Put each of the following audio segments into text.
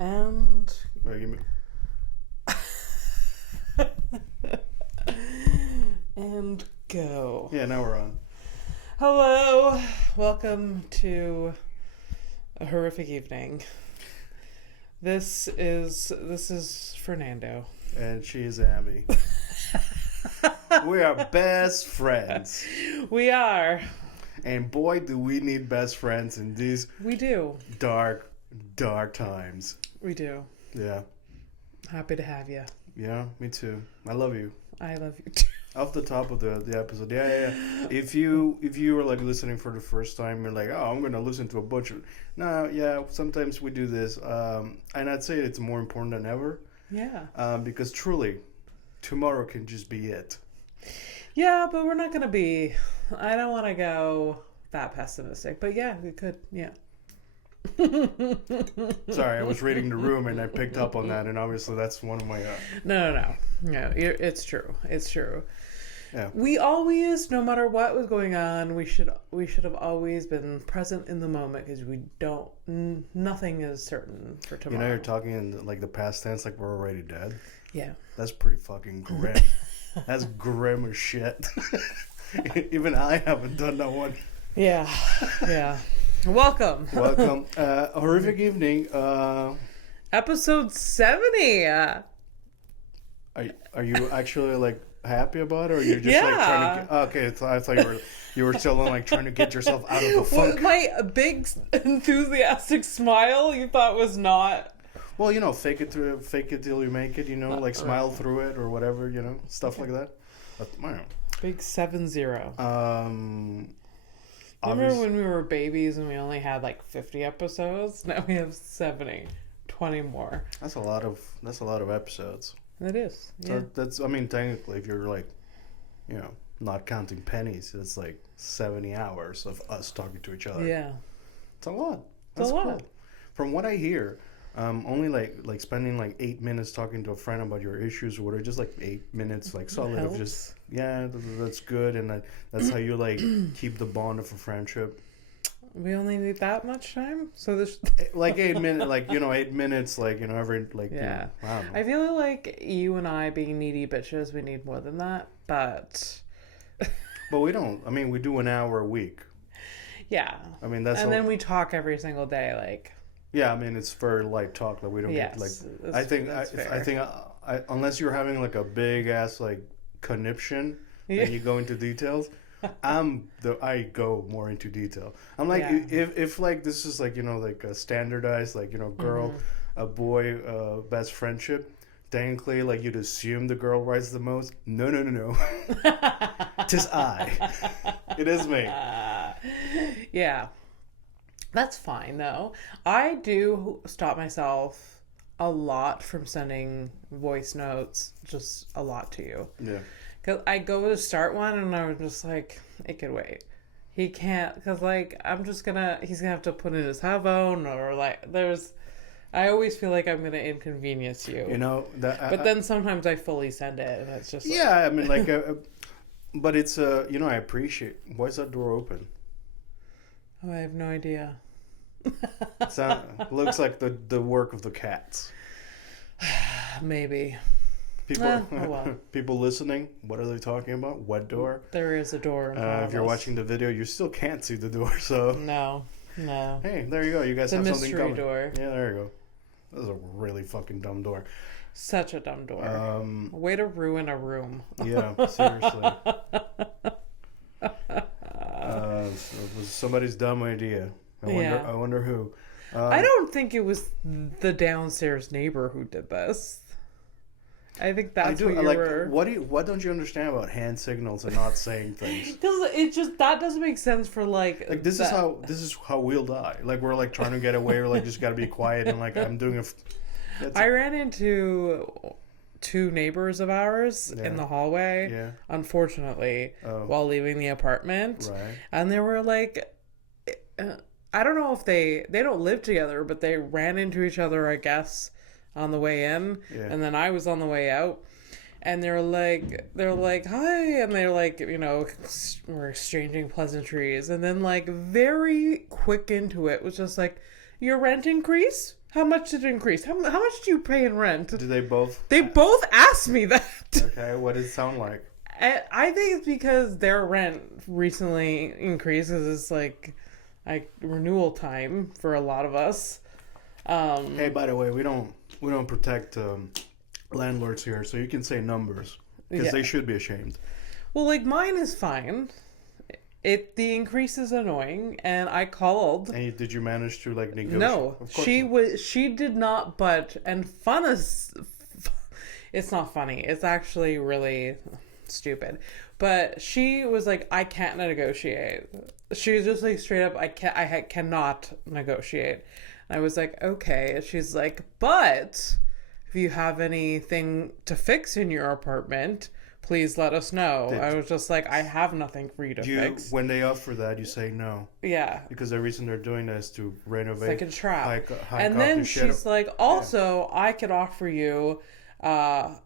And and go. Yeah, now we're on. Hello, welcome to a horrific evening. This is Fernando. And she is Abby. We are best friends. We are. And boy, do we need best friends in these We do. dark times. We do. Yeah. Happy to have you. Yeah, me too. I love you. I love you too. Off the top of the episode. Yeah. If you were like listening for the first time, you're like, oh, I'm gonna listen to a bunch of. No, yeah. Sometimes we do this, and I'd say it's more important than ever. Yeah. Because truly, tomorrow can just be it. Yeah, but we're not gonna be. I don't want to go that pessimistic, but yeah, we could. Yeah. Sorry, I was reading the room and I picked up on that, and obviously that's one of my. No. It's true. It's true. Yeah. We always, no matter what was going on, we should have always been present in the moment because we don't. Nothing is certain for tomorrow. You know, you're talking in like the past tense, like we're already dead. Yeah. That's pretty fucking grim. That's grim as shit. Even I haven't done that one. Yeah. Welcome. A horrific evening. Episode 70. Are you actually like happy about it, or you're just like trying to? Okay, so I thought you were still like trying to get yourself out of the funk. My big enthusiastic smile you thought was not. Well, you know, fake it till you make it. You know, like smile through it or whatever. You know, stuff like that. But, Big 7-0. Remember when we were babies and we only had like 50 episodes? Now we have 70. 20 more. That's a lot of episodes. It is. Yeah. So that's, I mean, technically, if you're like, you know, not counting pennies, it's like 70 hours of us talking to each other. Yeah. It's a lot. That's cool. lot. From what I hear, only like spending like 8 minutes talking to a friend about your issues or whatever, just like 8 minutes, like solid of just, that's good. And that's how you like keep the bond of a friendship. We only need that much time? So this like 8 minutes, like, you know, 8 minutes, like, you know, every, like, yeah. You know, I feel like you and I being needy bitches, we need more than that, but we don't. I mean, we do an hour a week. Yeah. I mean, that's then we talk every single day, like. Yeah, I mean, it's very light talk. Like, we don't get, like, I think unless you're having, like, a big ass, like, conniption and you go into details, I go more into detail. I'm like, if like, this is, like, you know, like, a standardized, like, you know, girl, a boy, best friendship, technically, like, you'd assume the girl writes the most. No. Tis I. It is me. Yeah. That's fine, though. I do stop myself a lot from sending voice notes, just a lot to you. Yeah. Because I go to start one, and I'm just like, it could wait. He can't, because, like, he's going to have to put in his headphone, or, like, I always feel like I'm going to inconvenience you. You know? But then sometimes I fully send it, and it's just like... Yeah, I mean, like, but it's, you know, I appreciate, why is that door open? Oh, I have no idea. Looks like the work of the cats. Maybe. People listening, what are they talking about? What door? There is a door in front of if you're watching the video, you still can't see the door, so... No. Hey, there you go. You guys have something coming. It's a mystery door. Yeah, there you go. That was a really fucking dumb door. Such a dumb door. Way to ruin a room. Yeah, seriously. It was somebody's dumb idea. I wonder who. I don't think it was the downstairs neighbor who did this. I think that's what you were. What don't you understand about hand signals and not saying things? Because it just that doesn't make sense for like. Like this is how we'll die. Like we're like trying to get away. We're like just gotta be quiet and like I'm doing I ran into 2 neighbors of ours in the hallway. Unfortunately, while leaving the apartment, right. And they were like. I don't know if they don't live together, but they ran into each other, I guess, on the way in, and then I was on the way out, and they're like, hi, and they're like, you know, we're exchanging pleasantries, and then like very quick into it was just like, your rent increase? How much did it increase? How much do you pay in rent? Do they both? They both asked me that. Okay, what does it sound like? I think it's because their rent recently increased because it's like renewal time for a lot of us. Hey, by the way, we don't protect landlords here, so you can say numbers because they should be ashamed. Well, like mine is fine. The increase is annoying, and I called. And did you manage to like negotiate? No, she did not budge. And it's not funny. It's actually really stupid. But she was like, I can't negotiate. She was just like straight up, I cannot negotiate. And I was like, okay. She's like, but if you have anything to fix in your apartment, please let us know. I was just like, I have nothing for you to fix. When they offer that, you say no. Yeah. Because the reason they're doing that is to renovate. It's like a trap. And then she's like, also, I could offer you an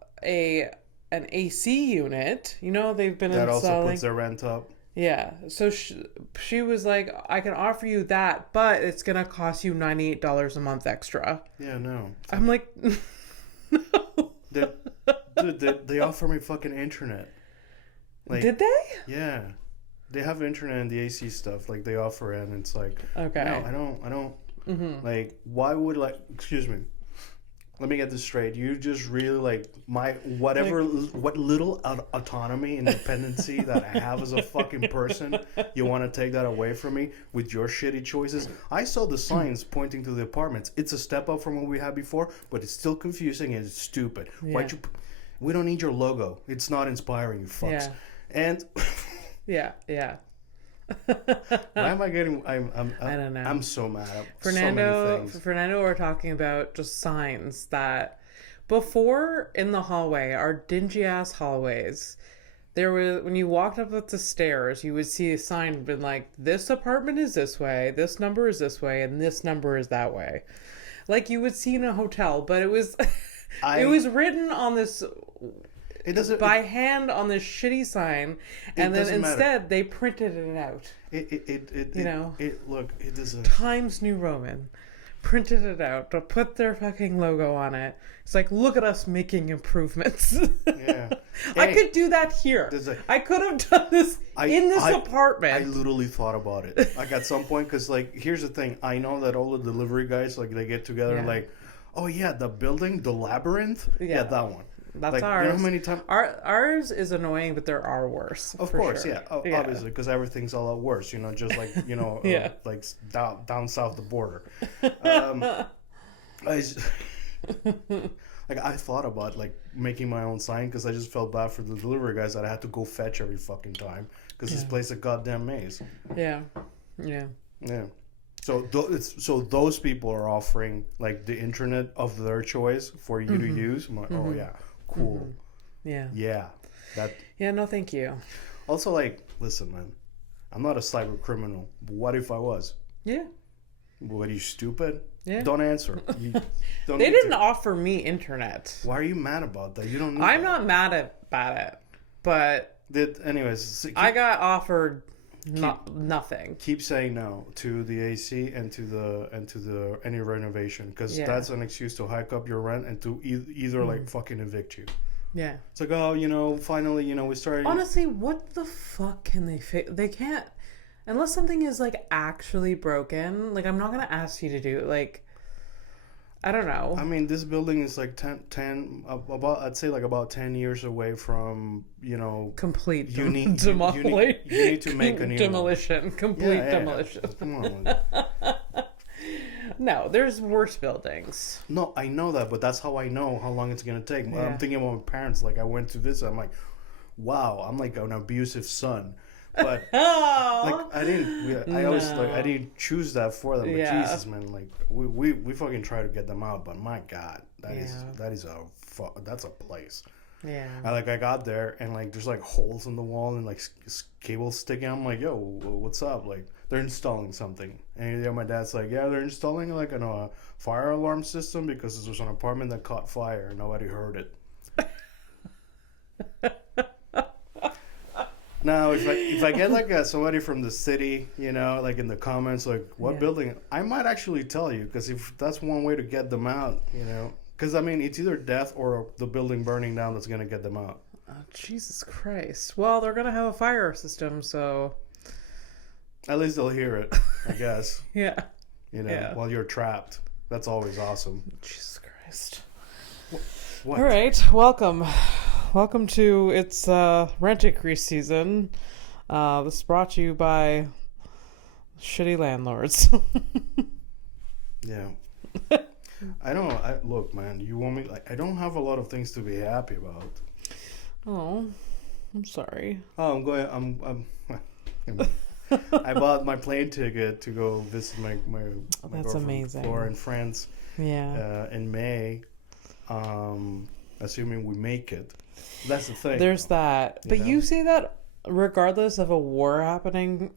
AC unit. You know, they've been installing. That also puts their rent up. Yeah. So she was like, I can offer you that, but it's going to cost you $98 a month extra. Yeah, no. I'm like, no. Dude, they offer me fucking internet. Like, did they? Yeah, they have internet and the AC stuff. Like they offer it, and it's like, okay. No, I don't. Mm-hmm. Like, why would excuse me? Let me get this straight. You just really like what little autonomy and independency that I have as a fucking person. You want to take that away from me with your shitty choices? I saw the signs pointing to the apartments. It's a step up from what we had before, but it's still confusing and it's stupid. Yeah. Why'd you? We don't need your logo. It's not inspiring, you fucks. Yeah. And yeah. Why am I getting? I don't know. I'm so mad at Fernando. So many things. Fernando, we're talking about just signs that before in the hallway, our dingy ass hallways. There was when you walked up the stairs, you would see a sign been like, "This apartment is this way, this number is this way, and this number is that way." Like you would see in a hotel, but it was. It was written on this by hand on this shitty sign, and then instead they printed it out. It doesn't. Times New Roman printed it out to put their fucking logo on it. It's like, look at us making improvements. Yeah, I could do that here. I could have done this in this apartment. I literally thought about it. Like at some point, because like here's the thing. I know that all the delivery guys like they get together and like. Oh yeah, the building, the labyrinth. Yeah, that one. That's like, ours. You know how many times ours is annoying, but there are worse. Of course, sure. Yeah, obviously, because everything's a lot worse. You know, just like like down south the border. I thought about like making my own sign because I just felt bad for the delivery guys that I had to go fetch every fucking time because this place is a goddamn maze. Yeah. So those people are offering like the internet of their choice for you to use. I'm like, oh yeah, cool. Yeah. Yeah, no, thank you. Also, like, listen, man, I'm not a cyber criminal. But what if I was? Yeah. What are you, stupid? Yeah. Don't answer. They didn't offer me internet. Why are you mad about that? You don't. I'm not mad about it, but I got offered. Nothing. Keep saying no to the AC and to the any renovation because that's an excuse to hike up your rent and to either like fucking evict you. Yeah. It's like, finally, we started. Honestly, what the fuck can they fix? They can't unless something is like actually broken. Like I'm not gonna ask you to do like. I don't know. I mean, this building is like 10 I'd say like about 10 years away from, complete demolition. You need to make a new demolition. Complete demolition. Come on. No, there's worse buildings. No, I know that, but that's how I know how long it's going to take. I'm thinking about my parents. Like, I went to visit. I'm like, wow, I'm like an abusive son. But I didn't choose that for them. But Jesus, man, like we fucking try to get them out, but my God, that's a place. Yeah. I got there and like there's like holes in the wall and like cables sticking. I'm like, yo, what's up? Like they're installing something, and my dad's like, yeah, they're installing like a fire alarm system because there's an apartment that caught fire and nobody heard it. Now, if I get like somebody from the city, you know, like in the comments, like what building, I might actually tell you, because if that's one way to get them out, you know, because I mean it's either death or the building burning down that's gonna get them out. Oh, Jesus Christ! Well, they're gonna have a fire system, so at least they'll hear it, I guess. Yeah. You know, while you're trapped, that's always awesome. Jesus Christ! What? All right, welcome. Welcome to its rent increase season. This is brought to you by shitty landlords. Yeah. Look, man, you want me, like, I don't have a lot of things to be happy about. Oh, I'm sorry. Oh, I bought my plane ticket to go visit my that's amazing. Flora in France. Yeah. In May, assuming we make it. That's the thing. There's that. But you say that regardless of a war happening.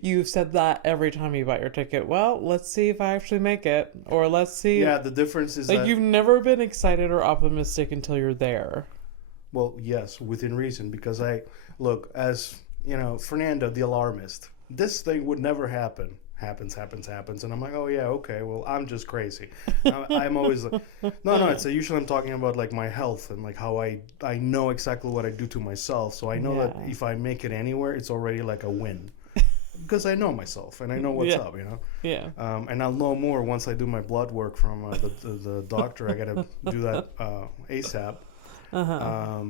You've said that every time you bought your ticket. Well, let's see if I actually make it. Or let's see. Yeah, the difference is like, you've never been excited or optimistic until you're there. Well, yes, within reason. Because as, you know, Fernando, the alarmist, this thing would never happen. Happens. And I'm like, oh, yeah, okay, well, I'm just crazy. I'm always like, no, it's usually I'm talking about, like, my health and, like, how I know exactly what I do to myself. So I know that if I make it anywhere, it's already, like, a win. Because I know myself and I know what's up, you know? Yeah. And I'll know more once I do my blood work from the doctor. I got to do that ASAP. Uh-huh.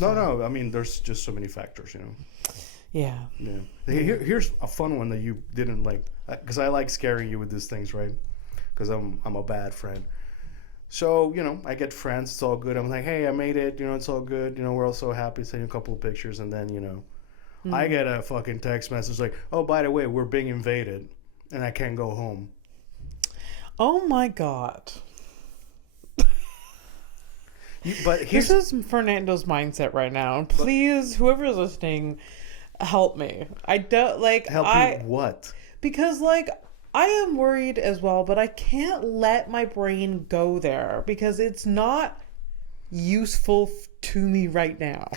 No, I mean, there's just so many factors, you know? Yeah. Here's a fun one that you didn't like, because I like scaring you with these things, right? Because I'm a bad friend. So, you know, I get friends, it's all good. I'm like, hey, I made it, you know, it's all good. You know, we're all so happy, send you a couple of pictures, and then, you know, I get a fucking text message like, oh, by the way, we're being invaded, and I can't go home. Oh, my God. But this is Fernando's mindset right now. And please, whoever's listening, help me. I don't, like... Help you what? Because, like, I am worried as well, but I can't let my brain go there because it's not useful to me right now.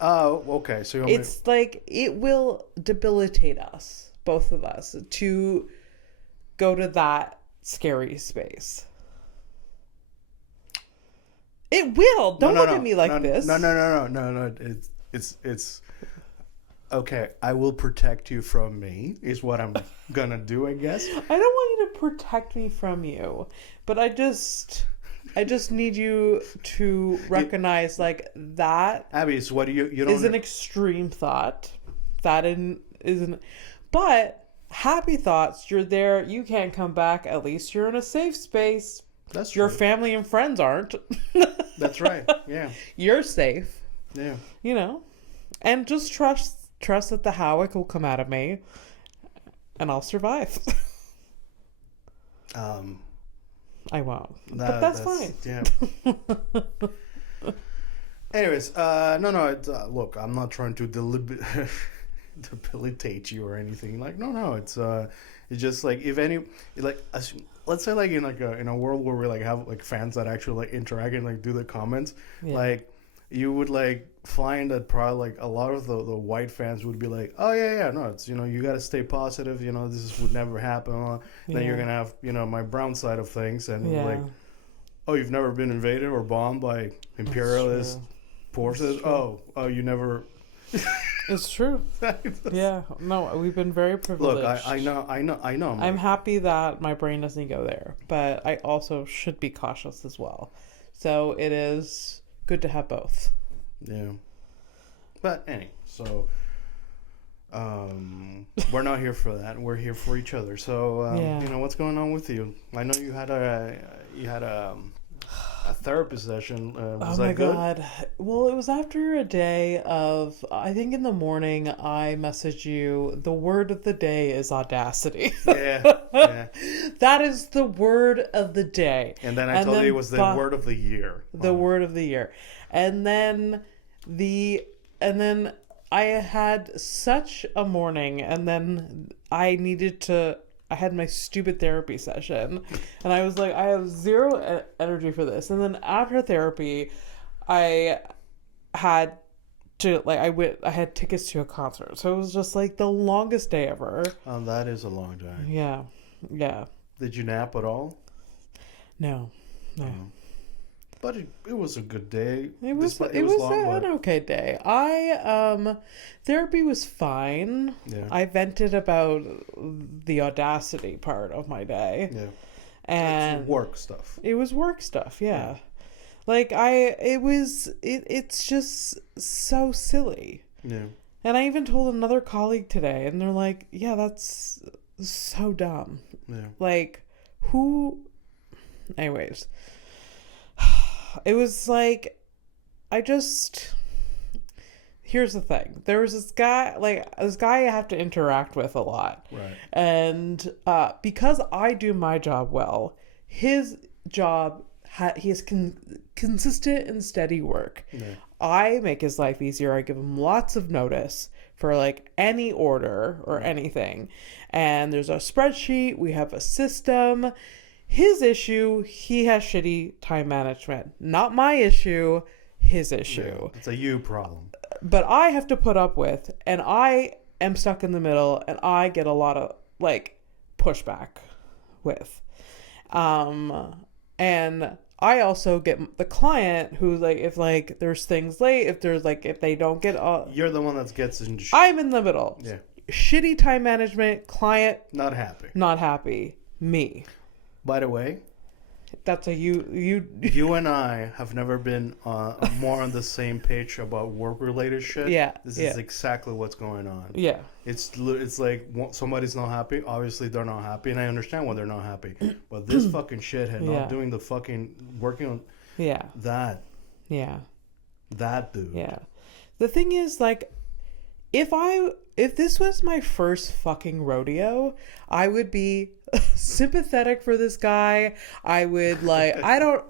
Okay. So it's like it will debilitate us, both of us, to go to that scary space. It will. Don't look at me like this. No. It's okay. I will protect you from me. Is what I'm gonna do, I guess. I don't want you to protect me from you, but I just need you to recognize like that. Abby, so what do you don't is an extreme thought. That isn't. But happy thoughts. You're there. You can't come back. At least you're in a safe space. That's true. Your family and friends aren't. That's right. Yeah. You're safe. Yeah. You know, and just trust that the Howick will come out of me, and I'll survive. I won't. But that's fine. Yeah. Anyways, no. Look, I'm not trying to debilitate you or anything. Like, no. It's just like if any like. Let's say like in a world where we like have like fans that actually like interact and like do the comments, like you would like find that probably like a lot of the white fans would be like, oh yeah, no, it's, you know, you got to stay positive, you know, this would never happen. Then you're gonna have, you know, my brown side of things and like, oh, you've never been invaded or bombed by imperialist forces. Oh, you never. It's true. Yeah. No, we've been very privileged. Look, I know. I'm happy that my brain doesn't go there, but I also should be cautious as well. So it is good to have both. Yeah. But anyway, so we're not here for that. We're here for each other. So you know, what's going on with you? I know you had a therapy session. Was that good? Oh my God. Well, it was after a day of, I think in the morning I messaged you, the word of the day is Audacity. Yeah. That is the word of the day. And then I told you it was the word of the year. The word of the year. And then I had such a morning, and then I had my stupid therapy session, and I was like, I have zero energy for this. And then after therapy, I had to, like, I had tickets to a concert. So it was just like the longest day ever. Oh, that is a long day. Yeah. Yeah. Did you nap at all? No. But it was a good day. It was an okay day. Therapy was fine. Yeah. I vented about the Audacity part of my day. Yeah. And it's work stuff. It was work stuff, yeah. Like it's just so silly. Yeah. And I even told another colleague today, and they're like, yeah, that's so dumb. Yeah. Like, who... Anyways. It was like, here's the thing. There was this guy I have to interact with a lot. Right. And because I do my job well, his job, he has consistent and steady work. Yeah. I make his life easier. I give him lots of notice for like any order or anything. And there's a spreadsheet. We have a system. His issue, he has shitty time management. Not my issue, his issue. Yeah, it's a you problem. But I have to put up with, and I am stuck in the middle, and I get a lot of, like, pushback with. And I also get the client who, like, if, like, there's things late, if they don't get... You're the one that gets in... I'm in the middle. Yeah. Shitty time management, client... Not happy. Not happy. Me. By the way, that's a you. You and I have never been more on the same page about work-related shit. Yeah, this is exactly what's going on. Yeah, it's like somebody's not happy. Obviously, they're not happy, and I understand why they're not happy. But this fucking shithead not doing the fucking working on. Yeah. That. Yeah. That dude. Yeah. The thing is, like, if this was my first fucking rodeo, I would be sympathetic for this guy. I would like, I don't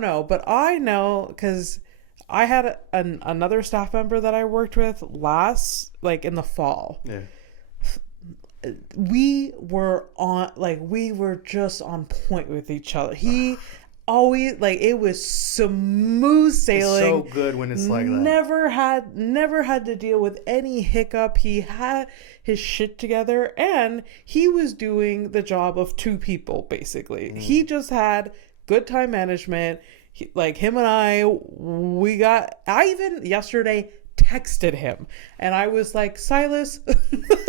know, but I know because I had another staff member that I worked with in the fall. Yeah. We were just on point with each other. He always, like, it was smooth sailing. It's so good when it's like that. Never had to deal with any hiccup. He had his shit together, and he was doing the job of two people, basically. He just had good time management. Him and I even yesterday texted him, and I was like, Silas,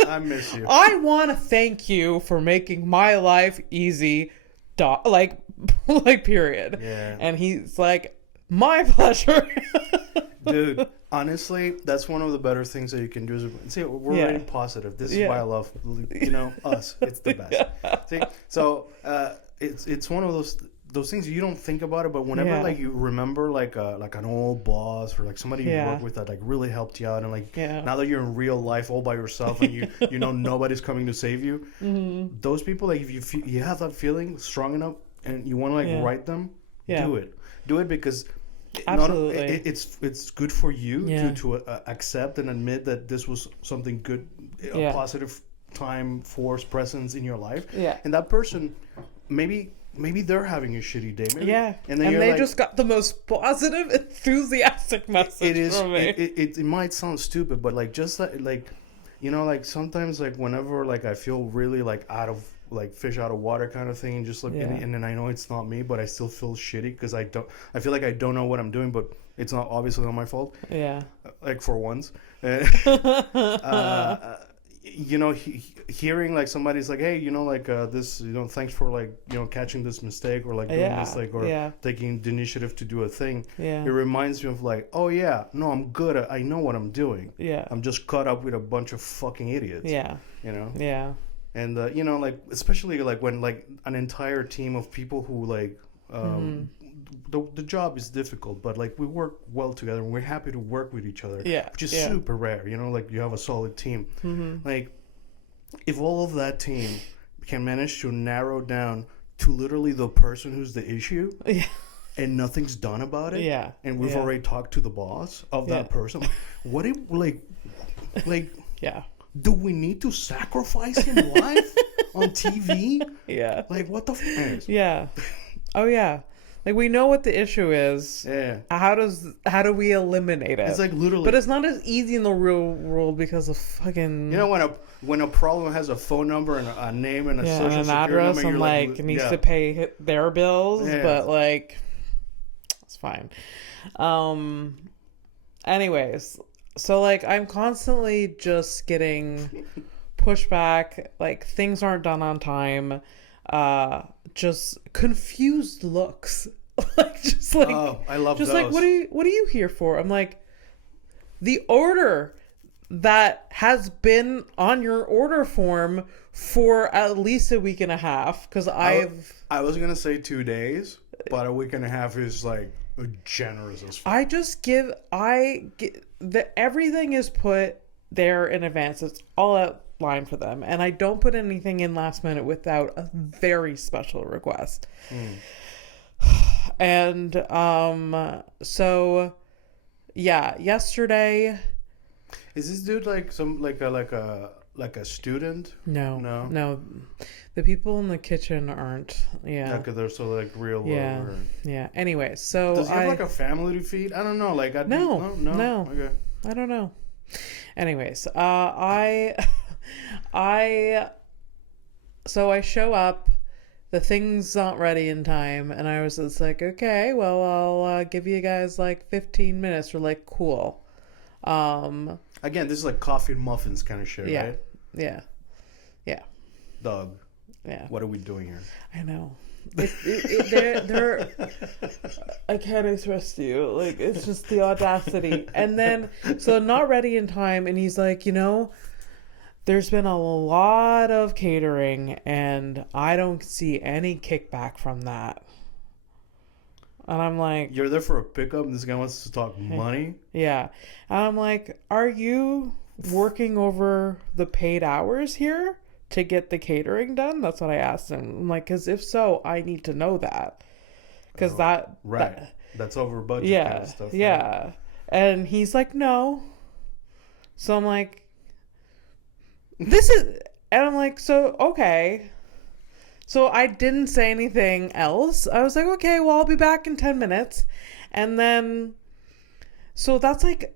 I miss you. I want to thank you for making my life easy. Period. Yeah. And he's like, my pleasure. Dude, honestly, that's one of the better things that you can do. See, we're very positive. This is why I love, us. It's the best. See, so it's one of those things you don't think about it, but whenever like you remember like an old boss or like somebody you work with that like really helped you out, and like now that you're in real life all by yourself and you know nobody's coming to save you, those people, like, if you have that feeling strong enough and you want to like write them, do it because absolutely it's good for you to accept and admit that this was something good, a positive time force presence in your life, and that person maybe they're having a shitty day. Maybe, and they like, just got the most positive, enthusiastic message from me. It might sound stupid, but like just like like sometimes like whenever like I feel really like out of like fish out of water kind of thing, and just like and then I know it's not me, but I still feel shitty because I feel like I don't know what I'm doing, but it's not obviously not my fault. Yeah. Like for once. Hearing like somebody's like, hey, like this, thanks for like, catching this mistake or like doing this, like, or taking the initiative to do a thing. Yeah. It reminds me of like, oh yeah, no, I'm good. I know what I'm doing. Yeah. I'm just caught up with a bunch of fucking idiots. Yeah. Yeah. And like especially like when like an entire team of people who like the job is difficult, but like we work well together and we're happy to work with each other, which is super rare. Like you have a solid team. Like if all of that team can manage to narrow down to literally the person who's the issue, and nothing's done about it, and we've already talked to the boss of that person, what if like do we need to sacrifice him live on TV? Yeah. Like, what the f***? Yeah. Oh, yeah. Like, we know what the issue is. Yeah. How do we eliminate it? It's like literally. But it's not as easy in the real world because of fucking. You know, when a problem has a phone number and a name and a social an security address, number, and like needs to pay their bills, but like, it's fine. Anyways, so like I'm constantly just getting pushback. Like things aren't done on time. Just confused looks. Like just like, oh, I love just those. Like what are you here for? I'm like, the order that has been on your order form for at least a week and a half, because I was gonna say 2 days, but a week and a half is like generous as fuck. Everything is put there in advance. It's all outlined for them, and I don't put anything in last minute without a very special request. And so yeah, yesterday. Is this dude like like a student? No. The people in the kitchen aren't. Yeah. Because they're so like real. Yeah. Yeah. Anyway, so does he have like a family to feed? I don't know. Like no. Okay. I don't know. Anyways, so I show up. The thing's not ready in time, and I was just like, okay, well, I'll give you guys like 15 minutes. We're like, cool. Again, this is like coffee and muffins kind of shit, right? Yeah. Dog. Yeah. What are we doing here? I know. They're I can't express to you. Like, it's just the audacity. And then, so not ready in time, and he's like, there's been a lot of catering, and I don't see any kickback from that. And I'm like... You're there for a pickup, and this guy wants to talk money? Yeah. And I'm like, are you working over the paid hours here to get the catering done? That's what I asked him. I'm like, because if so, I need to know that. Because that's over budget kind of stuff. Yeah. Right? And he's like, no. So I'm like... And I'm like, so, okay. So I didn't say anything else. I was like, okay, well, I'll be back in 10 minutes. And then, so that's like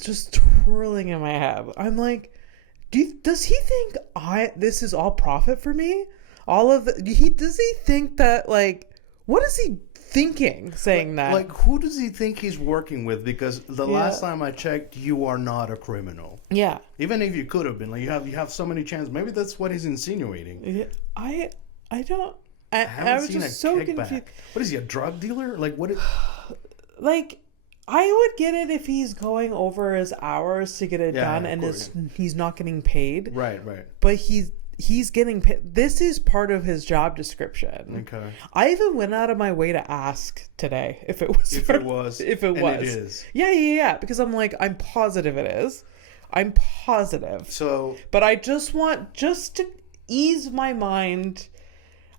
just twirling in my head. I'm like, does he think this is all profit for me? Does he think that, like, what is he thinking saying that? Like, who does he think he's working with? Because the last time I checked, you are not a criminal. Yeah. Even if you could have been, like, you have so many chances. Maybe that's what he's insinuating. Yeah, I don't. I was just so confused. What is he, a drug dealer? Like, what? Like, I would get it if he's going over his hours to get it done, and he's not getting paid. Right. But he's getting paid. This is part of his job description. Okay. I even went out of my way to ask today if it was. If it was. If it was. It is. Yeah. Because I'm like, I'm positive it is. I'm positive. So. But I just to ease my mind,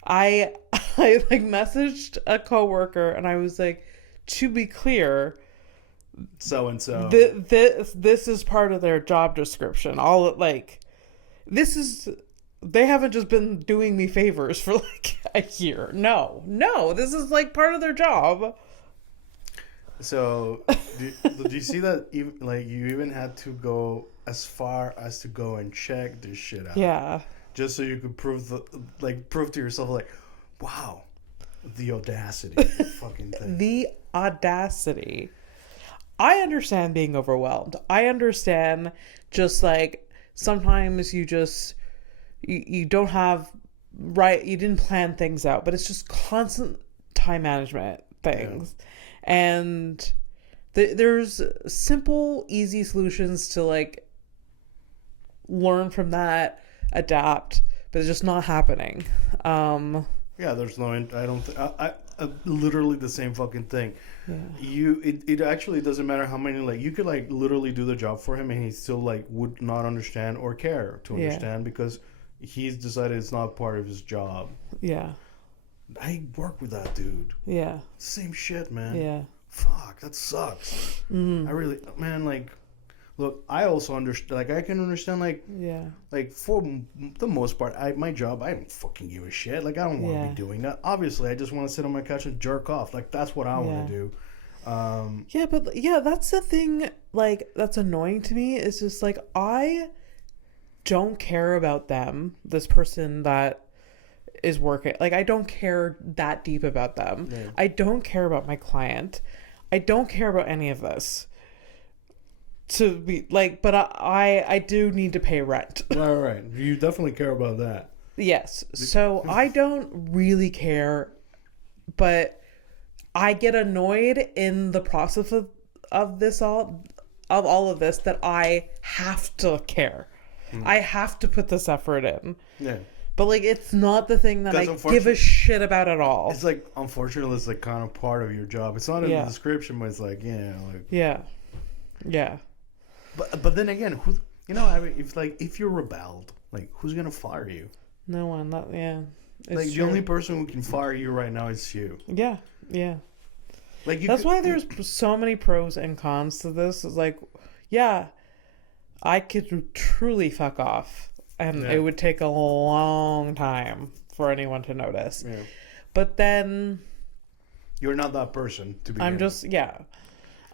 I like messaged a coworker, and I was like, to be clear, so and so, this is part of their job description. They haven't just been doing me favors for like a year. No, this is like part of their job. So, do you see that? Even, like, you even had to go as far as to go and check this shit out. Yeah. Just so you could prove to yourself, like, wow, the audacity of the fucking thing. The audacity. I understand being overwhelmed. I understand just like sometimes you don't have you didn't plan things out, but it's just constant time management things. Yeah. And there's simple, easy solutions to like learn from that, adapt, but it's just not happening. Yeah, there's no. I don't. I literally the same fucking thing. Yeah. It actually doesn't matter how many, like, you could like literally do the job for him and he still like would not understand or care to understand because he's decided it's not part of his job. Yeah. I work with that dude. Yeah. Same shit, man. Yeah. Fuck, that sucks. Mm-hmm. I really, man, like, look, I also understand. Like, I can understand. Like, like for the most part, my job, I don't fucking give a shit. Like, I don't want to be doing that. Obviously, I just want to sit on my couch and jerk off. Like, that's what I want to do. That's the thing. Like, that's annoying to me. Is just like, I don't care about them. This person that is working, like, I don't care that deep about them. I don't care about my client. I don't care about any of this. To be like, but I do need to pay rent. Right. You definitely care about that. Yes. So I don't really care, but I get annoyed in the process of all of this, that I have to care. I have to put this effort in. Yeah. But, like, it's not the thing that I give a shit about at all. It's, like, unfortunately, it's, like, kind of part of your job. It's not in the description, but it's, like, Yeah. But then again, who, you know, I mean, if you're rebelled, like, who's going to fire you? No one. Like, true. The only person who can fire you right now is you. Yeah. Like, that's why there's so many pros and cons to this. It's like, I could truly fuck off. And it would take a long time for anyone to notice. Yeah. But then... You're not that person, to be honest.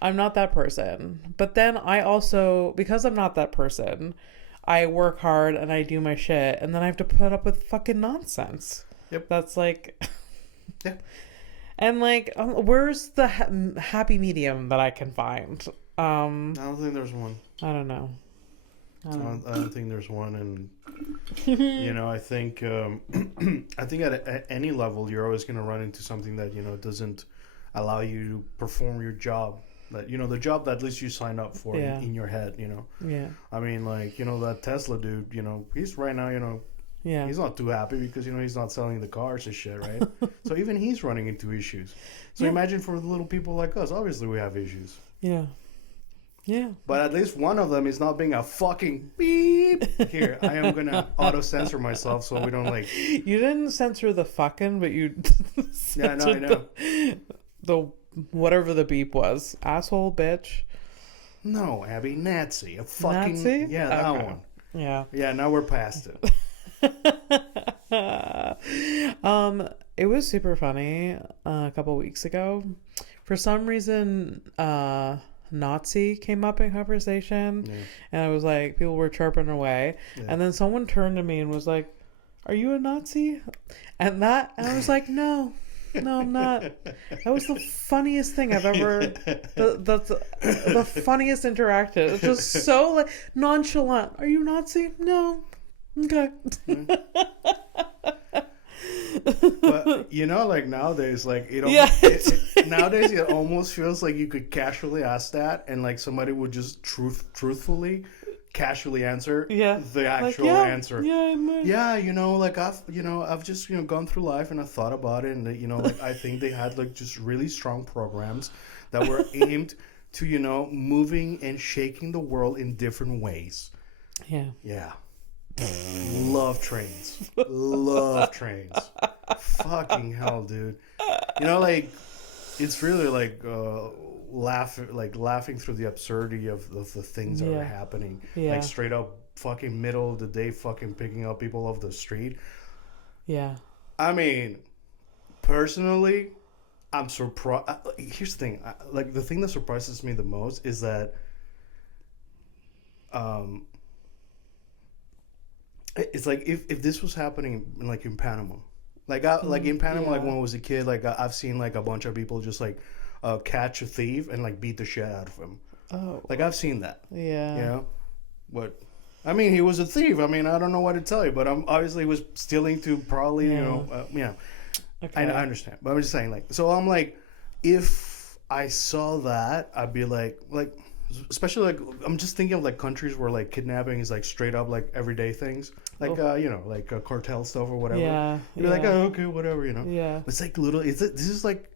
I'm not that person. But then I also... Because I'm not that person, I work hard and I do my shit. And then I have to put up with fucking nonsense. Yep. That's like... Yeah. And, like, where's the happy medium that I can find? I don't think there's one. I don't know. I don't think there's one, and you know, I think at any level you're always going to run into something that, you know, doesn't allow you to perform your job, that, you know, the job that at least you signed up for in your head, you know. Yeah. I mean, like, you know, that Tesla dude, you know, he's right now, you know, he's not too happy because, you know, he's not selling the cars and shit, right? So even he's running into issues. So imagine for the little people like us, obviously we have issues. Yeah. Yeah. But at least one of them is not being a fucking beep. Here, I am going to auto-censor myself so we don't, like... You didn't censor the fucking, but you... I know. The whatever the beep was. Asshole, bitch. No, Abby, Nazi. A fucking... Nazi? Yeah, that one. Yeah. Yeah, now we're past it. It was super funny a couple weeks ago. For some reason, Nazi came up in conversation, and I was like, people were chirping away, and then someone turned to me and was like, "Are you a Nazi?" And I was like, no, I'm not. That was the funniest thing I've ever. The funniest interaction. It's just so, like, nonchalant. Are you a Nazi? No. Okay. But, you know, like, nowadays, like, nowadays it almost feels like you could casually ask that, and, like, somebody would just truthfully casually answer the actual answer. Yeah, you know, like, I've just, you know, gone through life and I thought about it, and, you know, like, I think they had, like, just really strong programs that were aimed to, you know, moving and shaking the world in different ways. Yeah. Love trains. Fucking hell, dude. You know, like, it's really like laughing through the absurdity of the things that are happening. Like, straight up fucking middle of the day fucking picking up people off the street. Yeah. I mean, personally, I'm surprised. Here's the thing. Like, the thing that surprises me the most is that it's like if this was happening in Panama, like in Panama, like when I was a kid, like I've seen like a bunch of people just like catch a thief and like beat the shit out of him. Oh, like I've seen that. Yeah, you know, but I mean, he was a thief. I mean, I don't know what to tell you, but obviously he was stealing to probably you know. Okay. I understand, but I'm just saying, like, so I'm like, if I saw that, I'd be like. Especially, like, I'm just thinking of, like, countries where, like, kidnapping is, like, straight up, like, everyday things. Like, you know, like, cartel stuff or whatever. Yeah. You're like, oh, okay, whatever, you know. Yeah. It's, like, this is, like,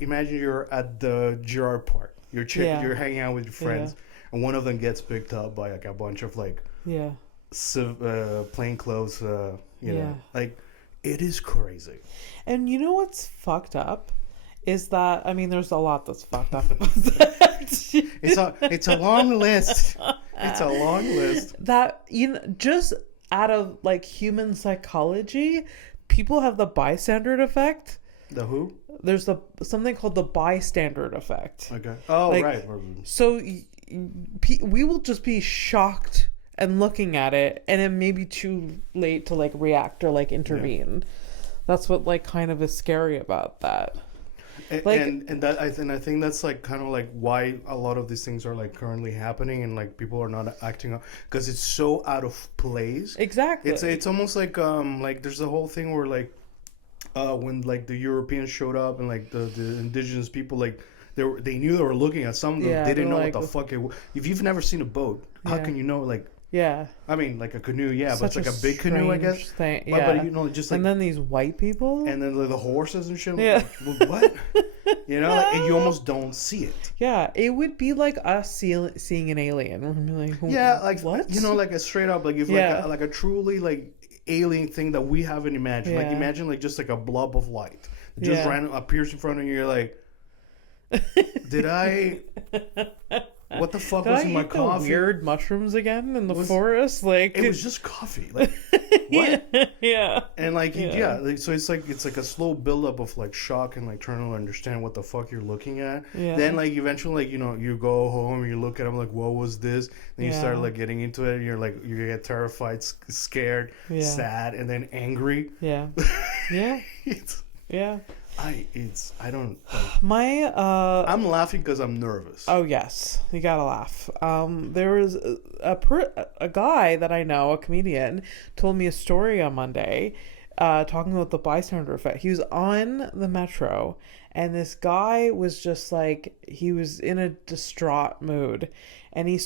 imagine you're at the Girard Park. You're hanging out with your friends, and one of them gets picked up by, like, a bunch of, like, plainclothes, you know. Like, it is crazy. And you know what's fucked up? Is that, I mean, there's a lot that's fucked up about that. It's a long list. It's a long list. That, just out of like human psychology, people have the bystander effect. The who? There's something called the bystander effect. Okay. Oh, like, right. So we will just be shocked and looking at it, and it may be too late to like react or like intervene. Yeah. That's what like kind of is scary about that. And I think that's like kind of like why a lot of these things are like currently happening, and like people are not acting up because it's so out of place. Exactly. It's almost like there's the whole thing where like when like the Europeans showed up and like the indigenous people, like they knew they were looking at something. Yeah, they didn't know like, what the fuck it was. If you've never seen a boat, how can you know like? Yeah. I mean, like a canoe, yeah, but it's like a big canoe, I guess. Thing. Yeah. But just like... And then these white people. And then like, the horses and shit. Yeah. Like, what? And you almost don't see it. Yeah. It would be like us seeing an alien. We're like, yeah, like, what? Like a straight up, like if like a truly like alien thing that we haven't imagined. Like imagine like just like a blob of light. That just appears in front of you. You're like, did I... What the fuck was in my coffee? Weird mushrooms again in the forest, like it was just coffee. Like what? Yeah. And like so it's like a slow buildup of like shock and like trying to understand what the fuck you're looking at. Yeah. Then like eventually like you go home, you look at them like what was this? Then you start like getting into it. And you're like you get terrified, scared, sad, and then angry. Yeah. Yeah. I don't like, I'm laughing because I'm nervous. Oh yes, you gotta laugh. There was a guy that I know, a comedian, told me a story on Monday, talking about the bystander effect. He was on the metro, and this guy was just like, he was in a distraught mood, and he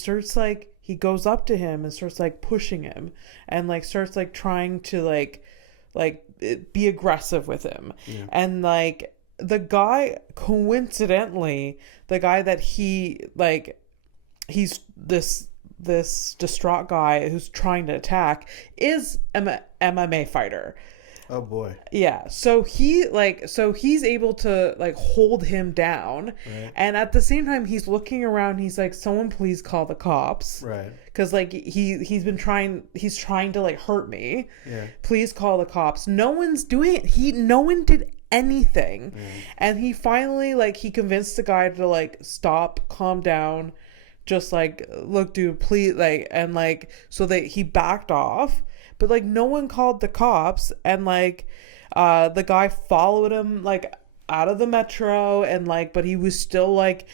goes up to him and starts like pushing him, and like starts like trying to like be aggressive with him. And like the guy, coincidentally, the guy that he's this distraught guy who's trying to attack is an MMA fighter. Oh boy. Yeah. So he's able to like hold him down. Right. And at the same time he's looking around, he's like, someone please call the cops. Right. Cause like he's trying to like hurt me. Yeah. Please call the cops. No one's doing it. No one did anything. And he finally like he convinced the guy to like stop, calm down, just like, look dude, please, like, and like so that he backed off. But like no one called the cops, and like the guy followed him like out of the metro, and like but he was still like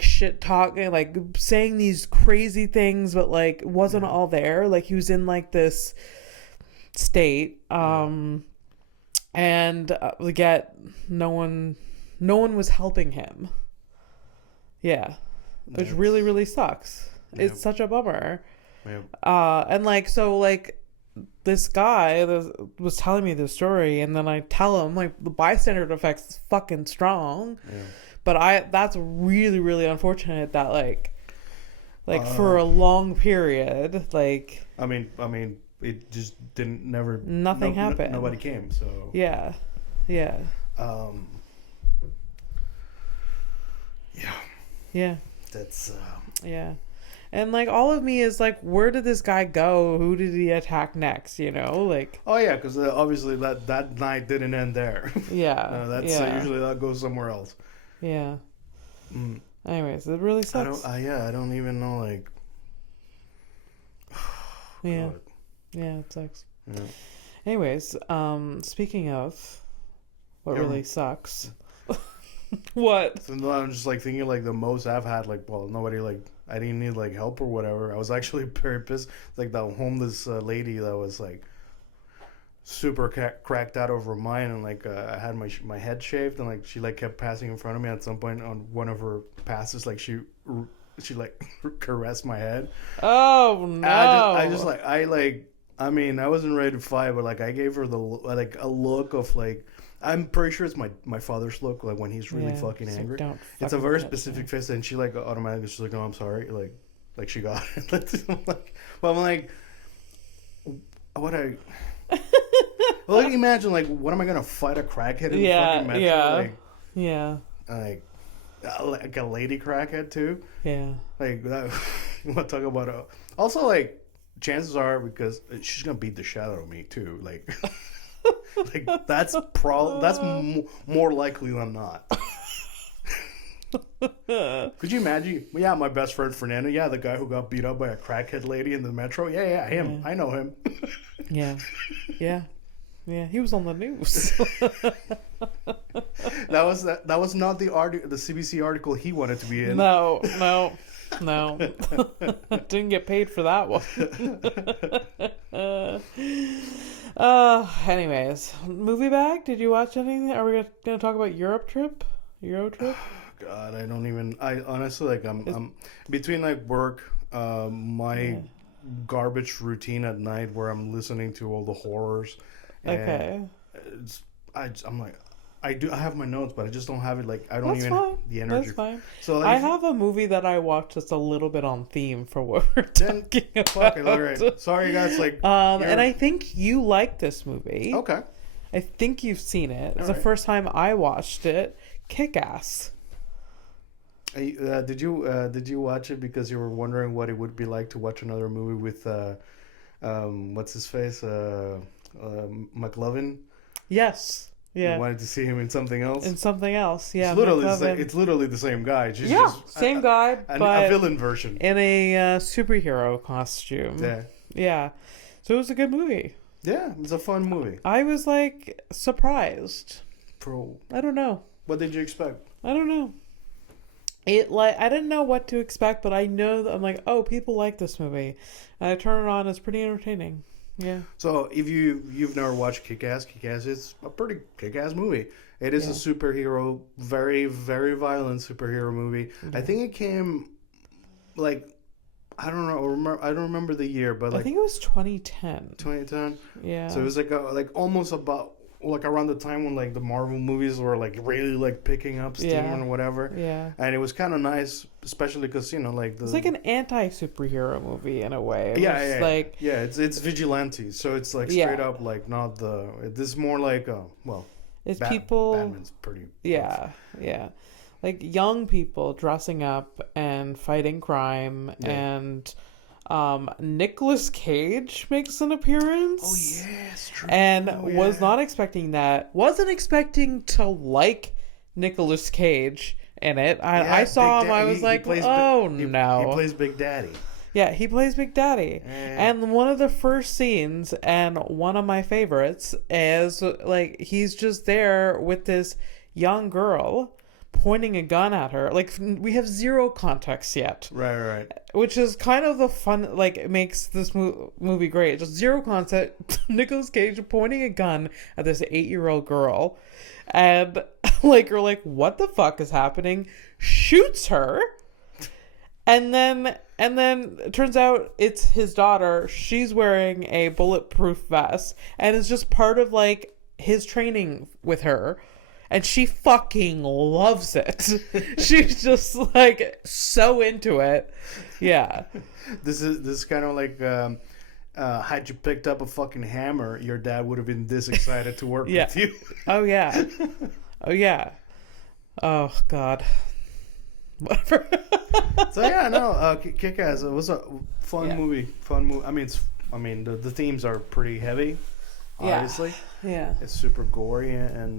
shit talking, like saying these crazy things, but like wasn't all there. Like he was in like this state, and yet no one was helping him. Yeah, which really, really sucks. Yep. It's such a bummer. Yep. And like so like. This guy was telling me this story, and then I tell him like the bystander effect is fucking strong, but that's really, really unfortunate that like for a long period, like I mean it just nothing happened. Nobody came, so yeah. That's yeah. And like all of me is like, where did this guy go? Who did he attack next? Like. Oh yeah, because obviously that night didn't end there. Yeah. Usually that goes somewhere else. Yeah. Anyways, it really sucks. I don't even know like. Yeah. Yeah, it sucks. Yeah. Anyways, speaking of what really sucks. What? So no, I'm just like thinking like the most I've had like, well, nobody like. I didn't need like help or whatever. I was actually very pissed. Like that homeless lady that was like super cracked out over mine, and like I had my head shaved, and like she like kept passing in front of me. At some point on one of her passes, like she like caressed my head. Oh no! I mean, I wasn't ready to fight, but like I gave her like a look of like. I'm pretty sure it's my father's look, like when he's really fucking angry. It's a very specific face, and she like automatically she's like, "Oh, I'm sorry," like she got it. I'm like, what I. Well, like, imagine like, what am I gonna fight a crackhead in the fucking metro? Like a lady crackhead too. Yeah. Like that. You want to talk about also like chances are because she's gonna beat the shit out of me too. Like, like that's more likely than not. Could you imagine? Yeah, my best friend Fernando. Yeah, the guy who got beat up by a crackhead lady in the metro. Yeah, him. Yeah. I know him. Yeah. He was on the news. That was not the CBC article he wanted to be in. No. Didn't get paid for that one. Anyways, movie bag. Did you watch anything? Are we gonna talk about Euro trip? God, I honestly, like, I'm between like work, my garbage routine at night where I'm listening to all the horrors. Okay. I'm like, I have my notes, but I just don't have it. Like, I don't That's even fine. the energy. That's fine. So like, I have a movie that I watched that's a little bit on theme for what we're talking about. Fuck it, all right. Sorry, guys. Like, and I think you like this movie. Okay. I think you've seen it. It's the first time I watched it. Kickass. Did you watch it because you were wondering what it would be like to watch another movie with what's his face, McLovin? Yes. Yeah. You wanted to see him in something else. Yeah. It's literally the same guy. Same guy, but a villain version in a superhero costume. Yeah. Yeah. So it was a good movie. Yeah, it's a fun movie. I was like surprised. I don't know. What did you expect? I don't know. I didn't know what to expect, but I know that I'm like, oh, people like this movie. And I turn it on, it's pretty entertaining. Yeah. So if you've never watched Kickass, Kickass is a pretty kick-ass movie. It is a superhero, very, very violent superhero movie. Mm-hmm. I think it came like, I don't remember the year, but like, I think it was 2010. 2010. Yeah. So it was like almost about like around the time when like the Marvel movies were like really like picking up steam and whatever. Yeah. And it was kind of nice, especially because like it's like an anti-superhero movie in a way. It's vigilante, so it's like straight up like not this is more like it's people. Batman's pretty. Yeah, rough. Yeah. Like young people dressing up and fighting crime and. Nicolas Cage makes an appearance. Oh yes, true. And was not expecting that. Wasn't expecting to like Nicolas Cage in it. I saw him. I was like, no. He plays Big Daddy. Yeah, he plays Big Daddy. And one of the first scenes, and one of my favorites, is like he's just there with this young girl. Pointing a gun at her. Like, we have zero context yet. Right. Which is kind of the fun, like, it makes this movie great. Just zero context. Nicolas Cage pointing a gun at this 8-year-old girl. And, like, you're like, what the fuck is happening? Shoots her. And then it turns out it's his daughter. She's wearing a bulletproof vest. And it's just part of, like, his training with her. And she fucking loves it. She's just like so into it. Yeah. This is kind of like had you picked up a fucking hammer, your dad would have been this excited to work with you. Oh yeah. Oh God. Whatever. So yeah, no, Kick-Ass. It was a fun movie. I mean, the themes are pretty heavy. Obviously, it's super gory and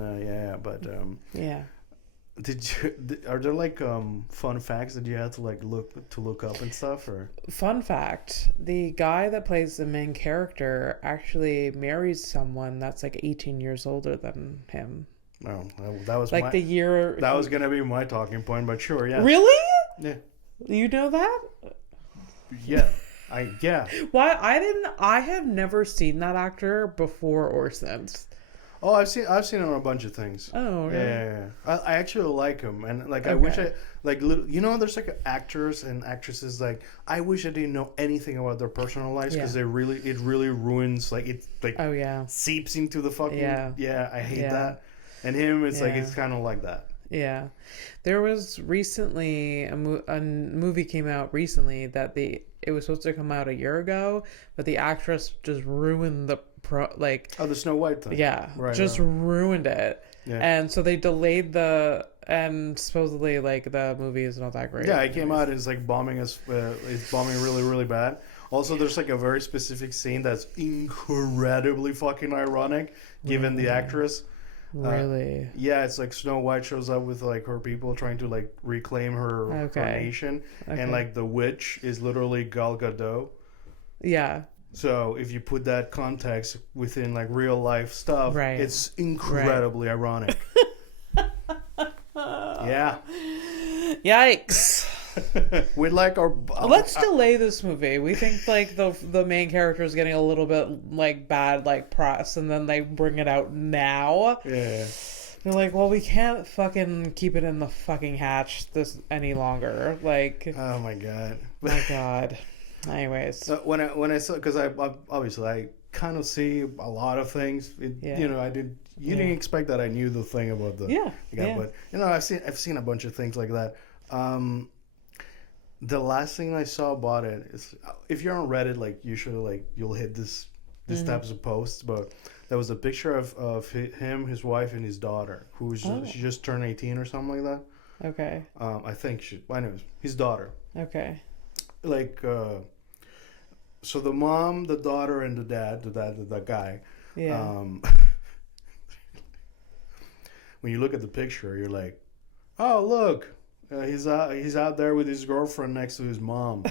Are there like fun facts that you had to like look up and stuff or? Fun fact: the guy that plays the main character actually marries someone that's like 18 years older than him. Oh, that was like the year. That was gonna be my talking point, but sure, yeah. Really? Yeah. You know that? Yeah. Why I have never seen that actor before or since. Oh, I've seen him on a bunch of things. Oh, really? Yeah. I actually like him, and like I wish I like there's like actors and actresses like I wish I didn't know anything about their personal lives because it really ruins like it like seeps into the fucking I hate that. And him, it's like it's kind of like that. Yeah, there was recently a movie came out recently that it was supposed to come out a year ago, but the actress just ruined the the Snow White thing. Yeah, ruined it. Yeah. And so they delayed the and supposedly like the movie is not that great. Yeah, it came out as like bombing us. It's bombing really, really bad. Also, there's like a very specific scene that's incredibly fucking ironic, given the actress. Really? Yeah, it's like Snow White shows up with like her people trying to like reclaim her nation, and like the witch is literally Gal Gadot. Yeah. So if you put that context within like real life stuff, it's incredibly ironic. Yeah. Yikes. We like our. Let's delay this movie. We think like the main character is getting a little bit like bad like press, and then they bring it out now. Yeah. They're like, well, we can't fucking keep it in the fucking hatch this any longer. Like. Oh my god. My god. Anyways. So when I saw, because I obviously I kind of see a lot of things. You know, I did. You didn't expect that I knew the thing about the guy, but you know, I've seen a bunch of things like that. The last thing I saw about it is, if you're on Reddit, like usually like you'll hit this types of posts, but there was a picture of him, his wife, and his daughter, she just turned 18 or something like that. Okay. I think anyways, his daughter. Okay. Like, so the mom, the daughter, and the guy. Yeah. When you look at the picture, you're like, oh look. He's out there with his girlfriend next to his mom.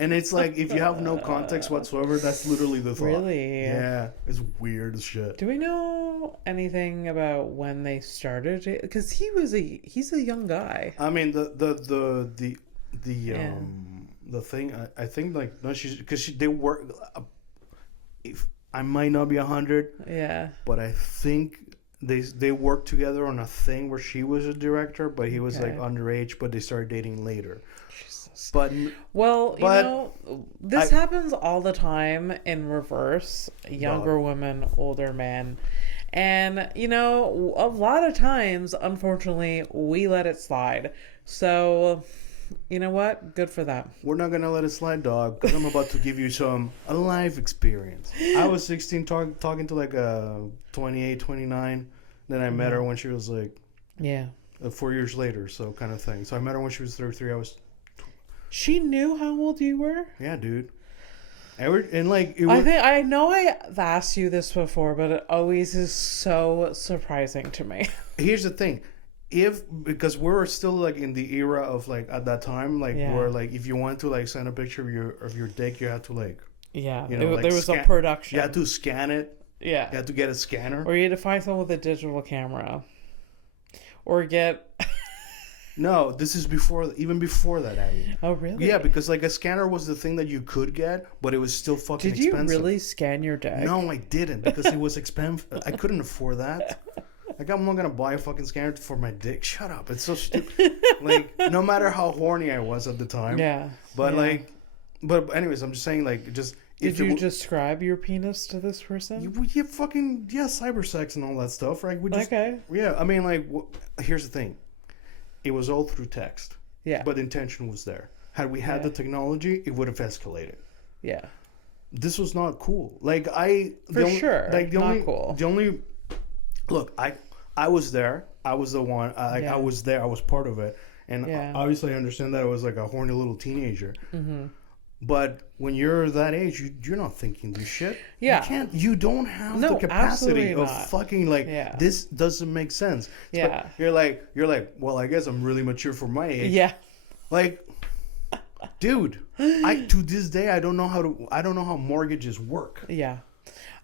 And it's like, if you have no context whatsoever, that's literally the thought. Really? Yeah. It's weird as shit. Do we know anything about when they started? Because he's a young guy. I mean, the thing, I think, like, no, they work, if I might not be 100. Yeah. But I think they worked together on a thing where she was a director, but he was like underage, but they started dating later. Jesus. But you know, this happens all the time in reverse. Younger women, older men. And, you know, a lot of times, unfortunately, we let it slide. So, you know what? Good for them. We're not going to let it slide, dog, because I'm about to give you a life experience. I was 16 talking to like a 28, 29. Then I met her when she was like 4 years later, so kind of thing. So I met her when she was 33. She knew how old you were? Yeah, dude. And like I know I've asked you this before, but it always is so surprising to me. Here's the thing. Because we're still like in the era of like at that time, like where like if you want to like send a picture of your dick, you had to like you know, there was a production. You had to scan it. Yeah, you had to get a scanner, or you had to find someone with a digital camera, or get. No, this is even before that, Abby. Oh, really? Yeah, because like a scanner was the thing that you could get, but it was still fucking expensive. Did you really scan your dick? No, I didn't, because it was expensive. I couldn't afford that. Like, I'm not gonna buy a fucking scanner for my dick. Shut up. It's so stupid. Like, no matter how horny I was at the time. Yeah. But but anyways, I'm just saying, like, just. Did you describe your penis to this person? You fucking, cyber sex and all that stuff, right? Yeah, I mean, like, here's the thing. It was all through text. Yeah. But intention was there. Had we had the technology, it would have escalated. Yeah. This was not cool. Like, cool. The only. Look, I was there. I was the one. I was there. I was part of it. And obviously I understand that I was like a horny little teenager. Mm-hmm. But when you're that age, you're not thinking this shit. Yeah. You don't have the capacity of fucking like, this doesn't make sense. Yeah. But you're like, well, I guess I'm really mature for my age. Yeah. Like, dude, to this day, I don't know how mortgages work. Yeah.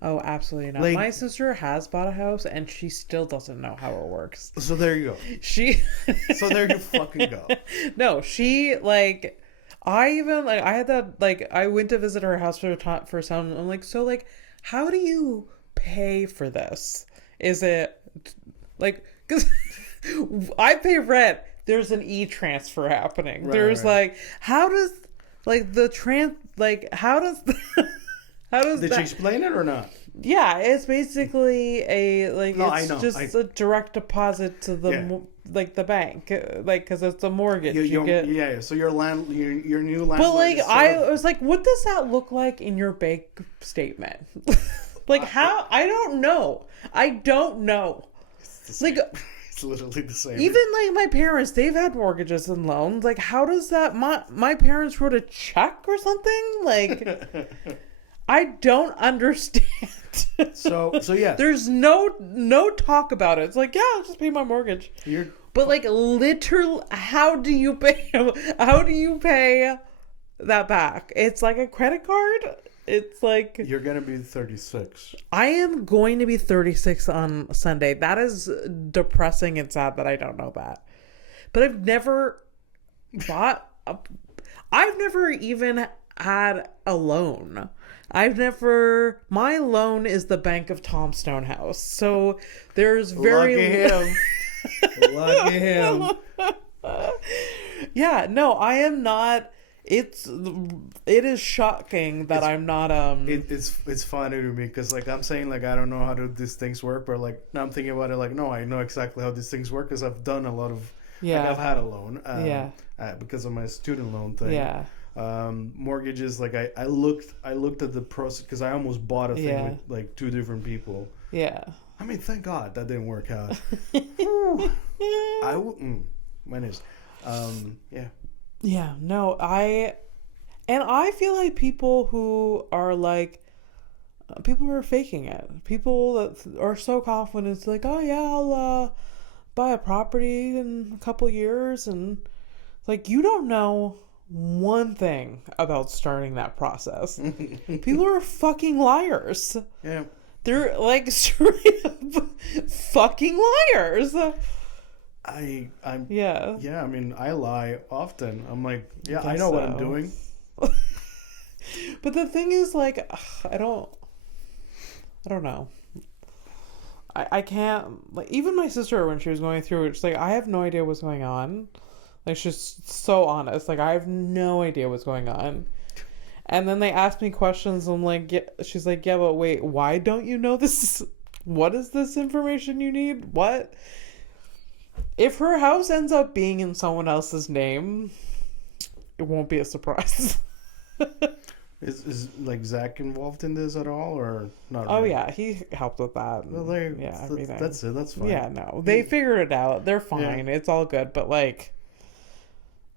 Oh, absolutely not. Like, my sister has bought a house and she still doesn't know how it works. So there you go. So there you fucking go. No, she like, I had that, like, I went to visit her house for some, I'm like, so like, how do you pay for this? Is it like, because I pay rent, there's an e-transfer happening. Right, there's like, how does like how does Did she explain it or not? Yeah, it's basically a direct deposit to the like the bank, like, because it's a mortgage. So your new landlord. But like, I was like, what does that look like in your bank statement? Like, how? I don't know. Like, It's literally the same. Even like my parents, they've had mortgages and loans. Like, how does that? My parents wrote a check or something. Like, I don't understand. So yeah. There's no talk about it. It's like, yeah, I'll just pay my mortgage. But like, literally, how do you pay? How do you pay that back? It's like a credit card. It's like... You're going to be 36. I am going to be 36 on Sunday. That is depressing and sad that I don't know that. But I've never bought... I've never even had a loan. My loan is the Bank of Tom Stonehouse. So there's very... Lucky him. Lucky him. Yeah, no, I am not... It is shocking that I'm not It's funny to me because like I'm saying like I don't know how these things work, but like now I'm thinking about it like no, I know exactly how these things work because I've done a lot of like, I've had a loan because of my student loan thing. Mortgages, like I looked at the process because I almost bought a thing with like 2 different people. I mean, thank God that didn't work out. I feel like people who are faking it. People that are so confident, it's like, oh yeah, I'll buy a property in a couple years, and it's like, you don't know one thing about starting that process. People are fucking liars. Yeah. They're like straight up fucking liars. I mean, I lie often. I'm like, I know what I'm doing. But the thing is, like, I don't know. I can't, like, even my sister, when she was going through it, she's like, I have no idea what's going on. Like, she's so honest. Like, I have no idea what's going on. And then they ask me questions. I'm like, she's like, yeah, but wait, why don't you know this? What is this information you need? What? If her house ends up being in someone else's name, it won't be a surprise. Is like Zach involved in this at all or not? Oh really? Yeah, he helped with that. Well, that's it. That's fine. Yeah, no, they figured it out. They're fine. Yeah. It's all good. But like,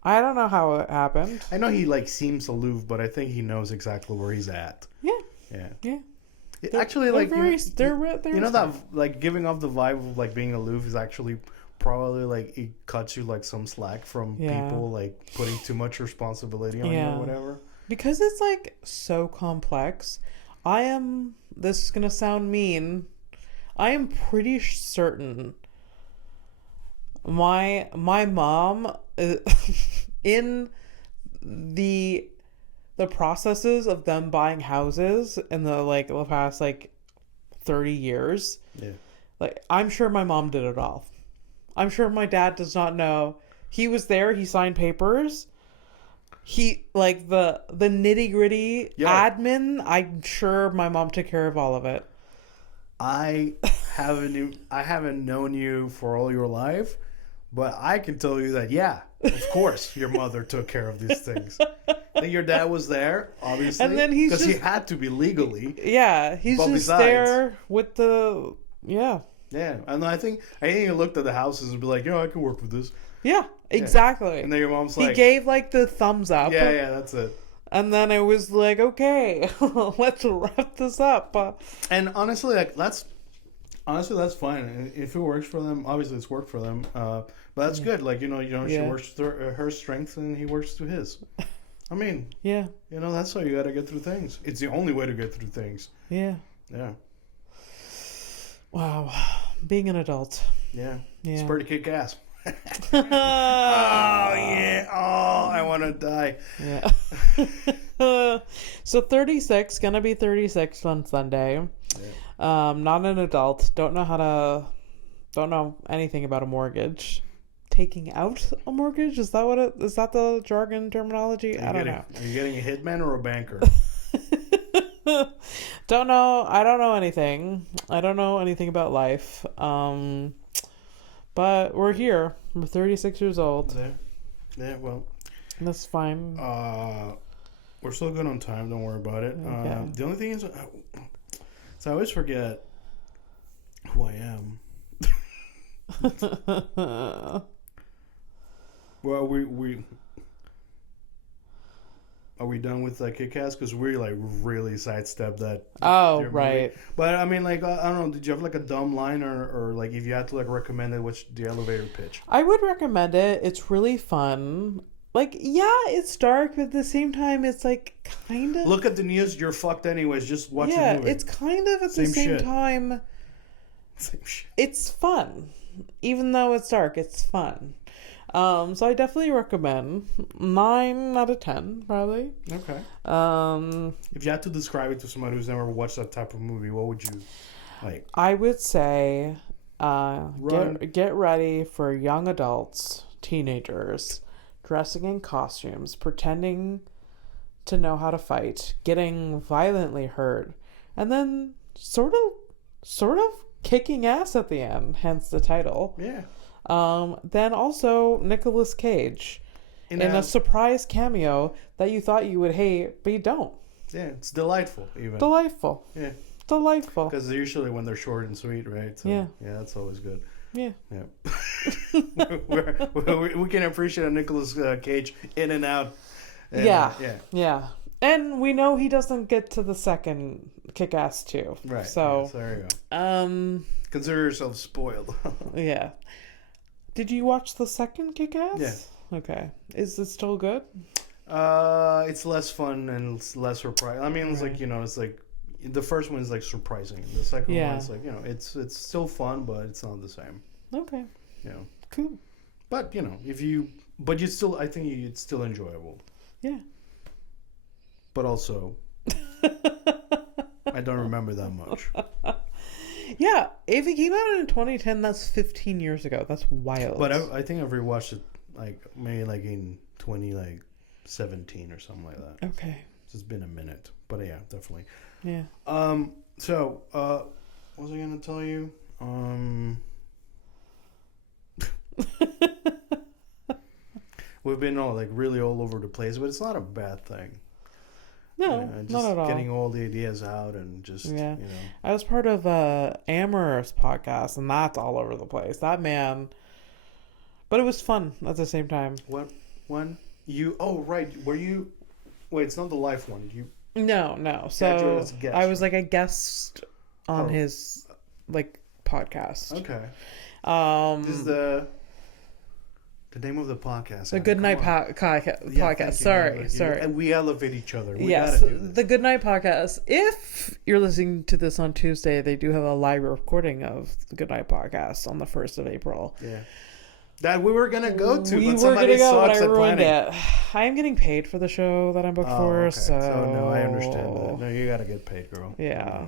I don't know how it happened. I know he like seems aloof, but I think he knows exactly where he's at. Yeah. Actually, like they're you know that like giving off the vibe of like being aloof is actually probably like it cuts you like some slack from people like putting too much responsibility on you or whatever. Because it's like so complex. This is gonna sound mean. I am pretty certain my mom in the processes of them buying houses in the past 30 years. Yeah. Like, I'm sure my mom did it all. I'm sure my dad does not know. He was there, he signed papers. He, like, the nitty-gritty admin, I'm sure my mom took care of all of it. I haven't known you for all your life, but I can tell you that, of course, your mother took care of these things. And your dad was there, obviously, and then because he had to be legally. Yeah, he's just there with the Yeah, and I think he looked at the houses and be like, I can work with this. Yeah, exactly. Yeah. And then your mom's like... He gave, the thumbs up. Yeah, that's it. And then it was like, okay, let's wrap this up. And honestly, that's fine. If it works for them, obviously it's worked for them. But that's good. She works through her strengths and he works through his. I mean... Yeah. That's how you got to get through things. It's the only way to get through things. Yeah. Yeah. Wow. Being an adult. Yeah. It's pretty kick-ass. Oh yeah! Oh, I want to die. Yeah. So 36, gonna be 36 on Sunday. Yeah. Not an adult. Don't know anything about a mortgage. Taking out a mortgage? Is that the jargon terminology? I don't know. Are you getting a hitman or a banker? Don't know. I don't know anything. I don't know anything about life. But we're here. We're 36 years old. Yeah, well. That's fine. We're still good on time. Don't worry about it. Okay. The only thing is, I always forget who I am. Well, we are we done with Kickass? Because we like really sidestepped that. Oh, right. But I mean, like, I don't know. Did you have like a dumb line, or like if you had to like recommend it, what's the elevator pitch? I would recommend it. It's really fun. Like, yeah, it's dark, but at the same time, it's like kind of. Look at the news. You're fucked anyways. Just watch the movie. Yeah, it's kind of at the same time. Same shit. It's fun, even though it's dark. It's fun. So I definitely recommend 9 out of 10, probably. Okay. If you had to describe it to somebody who's never watched that type of movie, what would you like? I would say, get ready for young adults, teenagers, dressing in costumes, pretending to know how to fight, getting violently hurt, and then sort of kicking ass at the end. Hence the title. Yeah. Then also Nicolas Cage in a surprise cameo that you thought you would hate, but you don't. Yeah, it's delightful. Even delightful. Yeah, delightful. Because usually when they're short and sweet, right? So, yeah, that's always good. Yeah, yeah. we can appreciate a Nicolas Cage in and out. And, yeah. And we know he doesn't get to the second Kick-Ass 2. Right. So there you go. Consider yourself spoiled. Yeah. Did you watch the second Kick-Ass? Yeah. Okay. Is it still good? It's less fun and it's less surprising. I mean, it's like, it's like the first one is like surprising. The second one is like, it's still fun, but it's not the same. Okay. Cool. But I think it's still enjoyable. Yeah. But also, I don't remember that much. Yeah, if it came out in 2010, that's 15 years ago. That's wild. But I think I've rewatched it maybe in 2017 or something like that. Okay. It's been a minute, but yeah, definitely. Yeah. So, what was I gonna tell you? We've been really all over the place, but it's not a bad thing. No, just not at all. Getting all the ideas out and just I was part of Amorous podcast, and that's all over the place. That man, but it was fun at the same time. What one? You? Oh, right. Were you? Wait, it's not the live one. You? No. So I was like a guest on his podcast. Okay. This is the name of the podcast. The Good Night podcast. Sorry. And we elevate each other. Yes, the Good Night podcast. If you're listening to this on Tuesday, they do have a live recording of the Good Night podcast on the 1st of April. Yeah. That we were going to go to, but somebody sucks at planning. It. I am getting paid for the show that I'm booked for, okay. So no, I understand that. No, you got to get paid, girl. Yeah.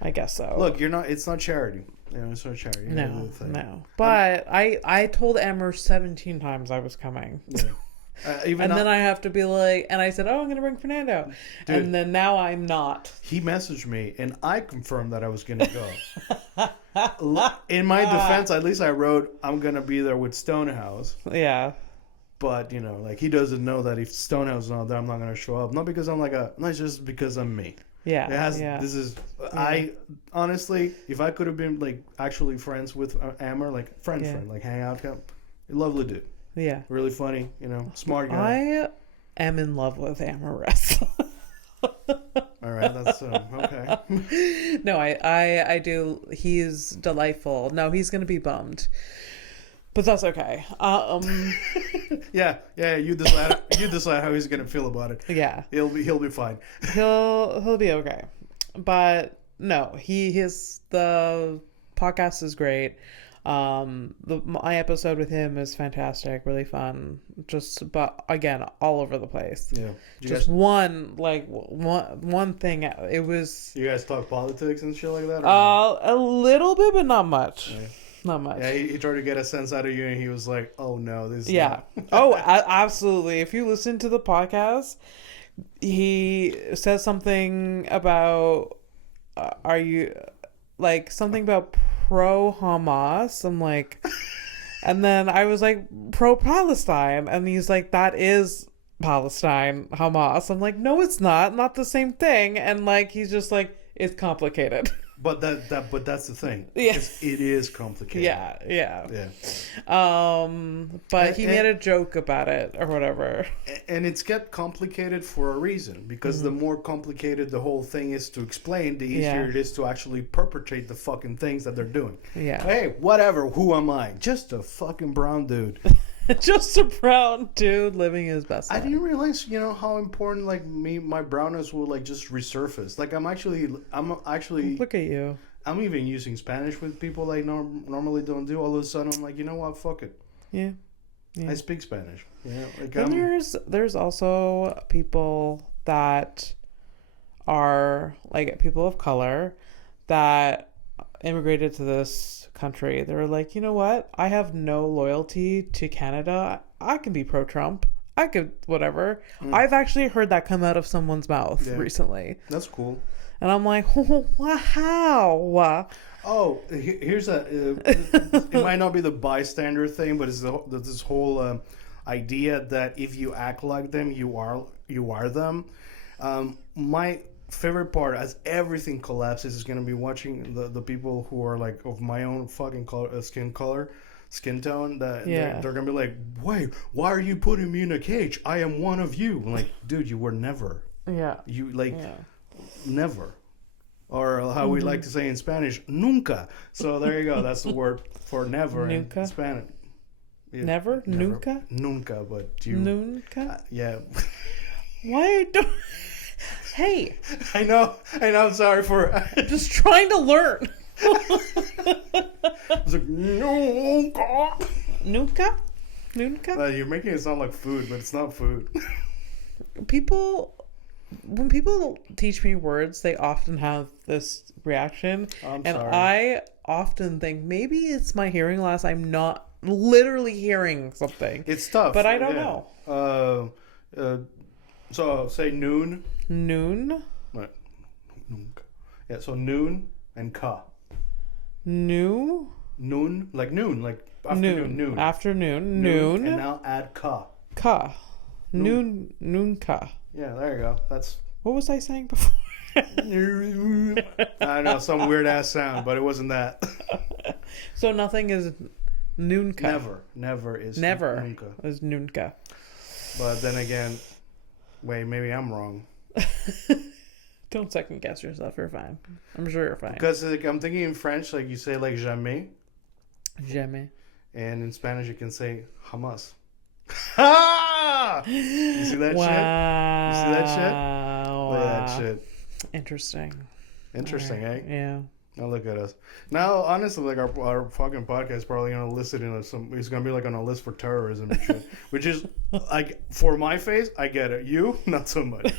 I guess so. Look, it's not charity. It's not charity. No. But I told Emmer 17 times I was coming. Yeah. Then I have to be like, and I said, I'm going to bring Fernando. Dude, and then now I'm not. He messaged me, and I confirmed that I was going to go. In my defense, at least I wrote, I'm going to be there with Stonehouse. Yeah. But, he doesn't know that if Stonehouse is not there, I'm not going to show up. Not because I'm not just because I'm me. Yeah. This is, I honestly, if I could have been actually friends with Amber, friend, hang out, lovely dude. Yeah. Really funny, smart guy. I am in love with Amaress. All right, that's okay. No, I do. He's delightful. No, he's gonna be bummed, but that's okay. Yeah. You decide how he's gonna feel about it. Yeah. He'll be fine. He'll be okay. But no, the podcast is great. My episode with him is fantastic, really fun. But again, all over the place. Yeah. One thing. It was. You guys talk politics and shit like that? A little bit, but not much. Yeah. Not much. Yeah, he tried to get a sense out of you, and he was like, "Oh no, this." Is not. Oh, absolutely. If you listen to the podcast, he says something about, are you something about pro Hamas? I'm like, and then I was like, pro Palestine, and he's like, that is Palestine, Hamas. I'm like, no, it's not the same thing. And he's just like, it's complicated. But that's the thing. Yeah. It is complicated. Yeah. But he made a joke about it or whatever. And it's kept complicated for a reason, because the more complicated the whole thing is to explain, the easier it is to actually perpetrate the fucking things that they're doing. Yeah. Hey, whatever. Who am I? Just a fucking brown dude. Just a brown dude living his best life. I didn't realize, how important like my brownness will like just resurface. Like I'm actually look at you. I'm even using Spanish with people I normally don't do. All of a sudden I'm like, you know what? Fuck it. Yeah. I speak Spanish. Like and there's also people that are like people of color that immigrated to this country. They're like, you know what? I have no loyalty to Canada. I can be pro-Trump. I could whatever. I've actually heard that come out of someone's mouth recently. That's cool. And I'm like, wow. Oh, here's it might not be the bystander thing, but it's this whole idea that if you act like them, you are them. My favorite part, as everything collapses, is going to be watching the people who are like of my own fucking skin tone. That they're going to be like, wait, why are you putting me in a cage? I am one of you. I'm like, dude, you were never. Yeah. You never. Or how we like to say in Spanish, nunca. So there you go. That's the word for never in Spanish. Yeah, never? Nunca? Nunca, but you... Nunca? Yeah. Why don't... Hey. I know. I'm sorry for... Just trying to learn. I was like, nunca. Nunca? Nunca? You're making it sound like food, but it's not food. When people teach me words, they often have this reaction. I'm and sorry. I often think maybe it's my hearing loss. I'm not literally hearing something. It's tough. But I don't know. So say noon. Noon? Right. Yeah, so noon and ka. Noon, like afternoon. Noon. Afternoon. Noon. And now add ka. Ka. Noon ka. Yeah, there you go. That's... What was I saying before? I know, some weird ass sound, but it wasn't that. So nothing is noonka. Never is noonka. But then again, wait, maybe I'm wrong. Don't second guess yourself. You're fine. I'm sure you're fine. Because like, I'm thinking in French, like you say like jamais. Jamais. And in Spanish you can say jamás. Ha! You see that shit? You see that shit? Look at that shit. Interesting, right. Yeah. Now look at us. Now, honestly, like our fucking podcast is probably gonna list it in it's gonna be like on a list for terrorism and shit. Which is like, for my face, I get it. You, not so much.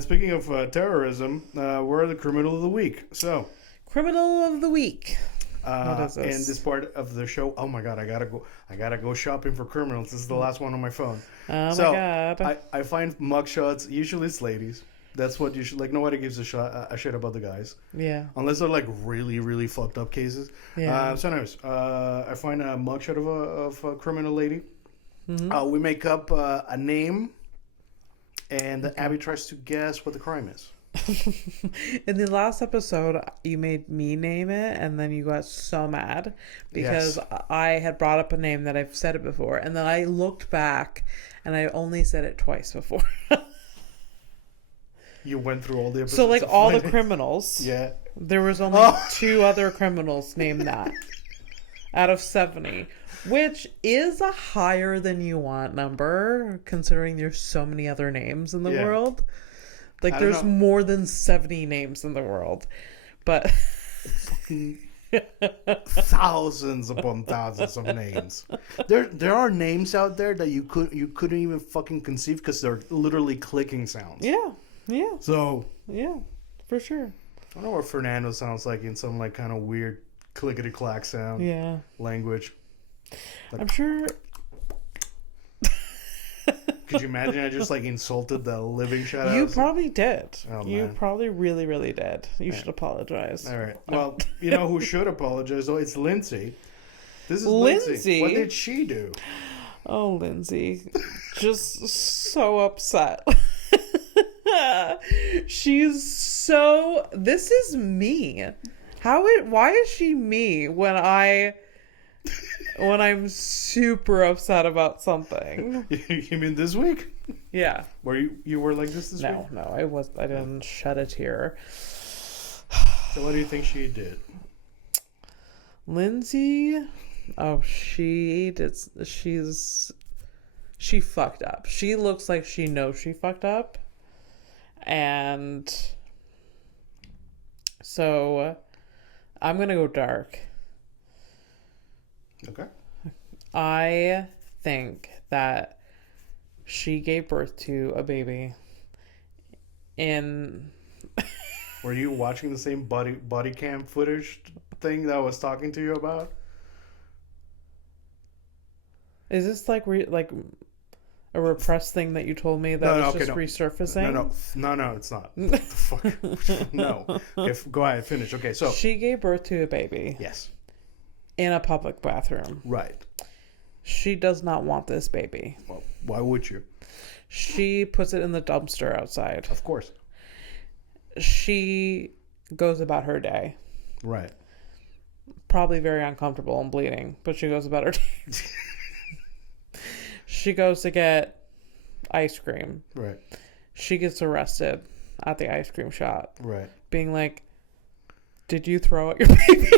Speaking of terrorism, we're the criminal of the week. So, criminal of the week. What is this? And this part of the show, oh my god, I gotta go shopping for criminals. This is the last one on my phone. Oh my god. I find mugshots, usually it's ladies. That's what you should, like, nobody gives a shit about the guys. Yeah. Unless they're like really, really fucked up cases. Yeah. So anyways, I find a mugshot of a criminal lady. Mm-hmm. We make up a name, and Abby tries to guess what the crime is. In the last episode, you made me name it, and then you got so mad because I had brought up a name that I've said it before, and then I looked back and I only said it twice before. You went through all the episodes. So like all the criminals, there was only 2 other criminals named that out of 70, which is a higher than you want number considering there's so many other names in the world. Like, there's more than 70 names in the world. But... fucking thousands upon thousands of names. There are names out there that you couldn't even fucking conceive because they're literally clicking sounds. Yeah. So... Yeah, for sure. I don't know what Fernando sounds like in some, like, kind of weird clickety-clack sound. Yeah. Language. Like, I'm sure... Could you imagine I just like insulted the living shit out? You probably did. Oh, you man. Probably really, really did. You should apologize. All right. Well, you know who should apologize? Oh, it's Lindsay. This is Lindsay. Lindsay. What did she do? Oh, Lindsay. Just so upset. She's So this is me. Why is she me when I'm super upset about something? You mean this week? Yeah. You were like this week? No, I didn't shed a tear. So what do you think she did? Lindsay, she fucked up. She looks like she knows she fucked up. And so I'm going to go dark. Okay. I think that she gave birth to a baby in... Were you watching the same body cam footage thing that I was talking to you about? Is this like a repressed thing that you told me that resurfacing? No, it's not. What the fuck? No. Okay, go ahead, finish. Okay, so she gave birth to a baby. Yes. In a public bathroom. Right. She does not want this baby. Well, why would you? She puts it in the dumpster outside. Of course. She goes about her day. Right. Probably very uncomfortable and bleeding, but she goes about her day. She goes to get ice cream. Right. She gets arrested at the ice cream shop. Right. Being like, did you throw out your baby?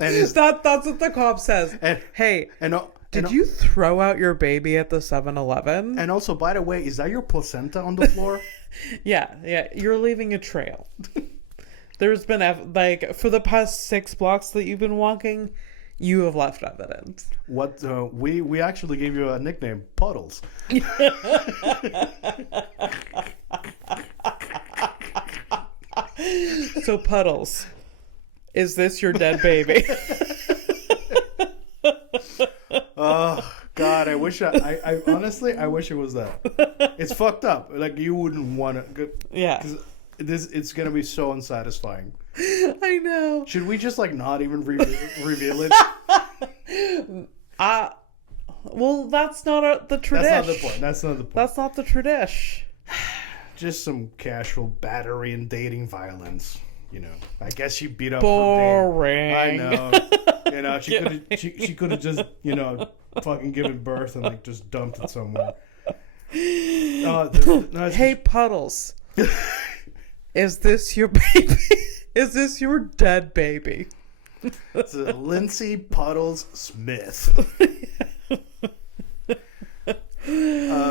And that's what the cop says. Did you throw out your baby at the 7-Eleven? And also, by the way, is that your placenta on the floor? Yeah. You're leaving a trail. There's been, for the past 6 blocks that you've been walking, you have left evidence. What we actually gave you a nickname, Puddles. So Puddles, is this your dead baby? Oh God, I wish I honestly I wish it was that. It's fucked up. Like you wouldn't want to. Yeah. It's gonna be so unsatisfying. I know. Should we just not even reveal it? Well, that's not the tradition. That's not the point. That's not the tradition. Just some casual battery and dating violence. I guess she beat up boring. Her date. I know. She could have just fucking given birth and just dumped it somewhere. Hey, Puddles. Is this your baby? Is this your dead baby? It's Lindsay Puddles Smith. The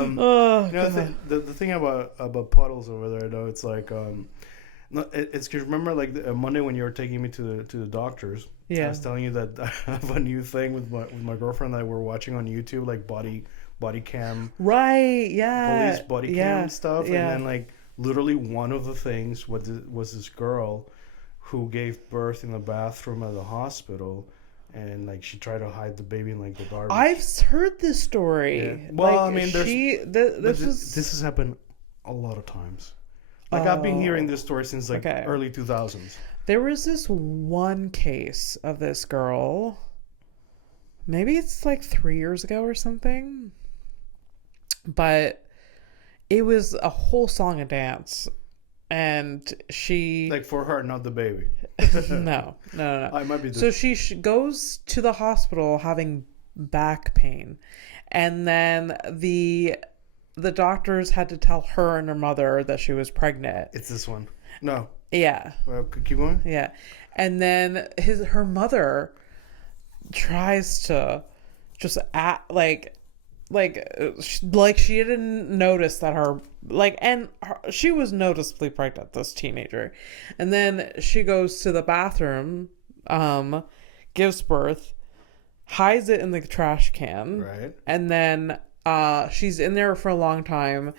thing about Puddles over there, though, it's like it's because remember Monday when you were taking me to the doctors. Yeah. I was telling you that I have a new thing with my girlfriend that we're watching on YouTube, like body cam. Right. Yeah. Police body cam stuff, yeah. And then literally one of the things was this girl who gave birth in the bathroom at the hospital, and she tried to hide the baby in the garbage. I've heard this story. Yeah. Well, I mean, this has happened a lot of times. I've been hearing this story since early 2000s. There was this one case of this girl. Maybe it's 3 years ago or something. But it was a whole song and dance. And she... for her, not the baby. No. I might be so she goes to the hospital having back pain. And then the doctors had to tell her and her mother that she was pregnant. It's this one. No. Yeah. Well, keep going. Yeah. And then her mother tries to just act she didn't notice that she was noticeably pregnant, this teenager. And then she goes to the bathroom, gives birth, hides it in the trash can. Right. And then she's in there for a long time,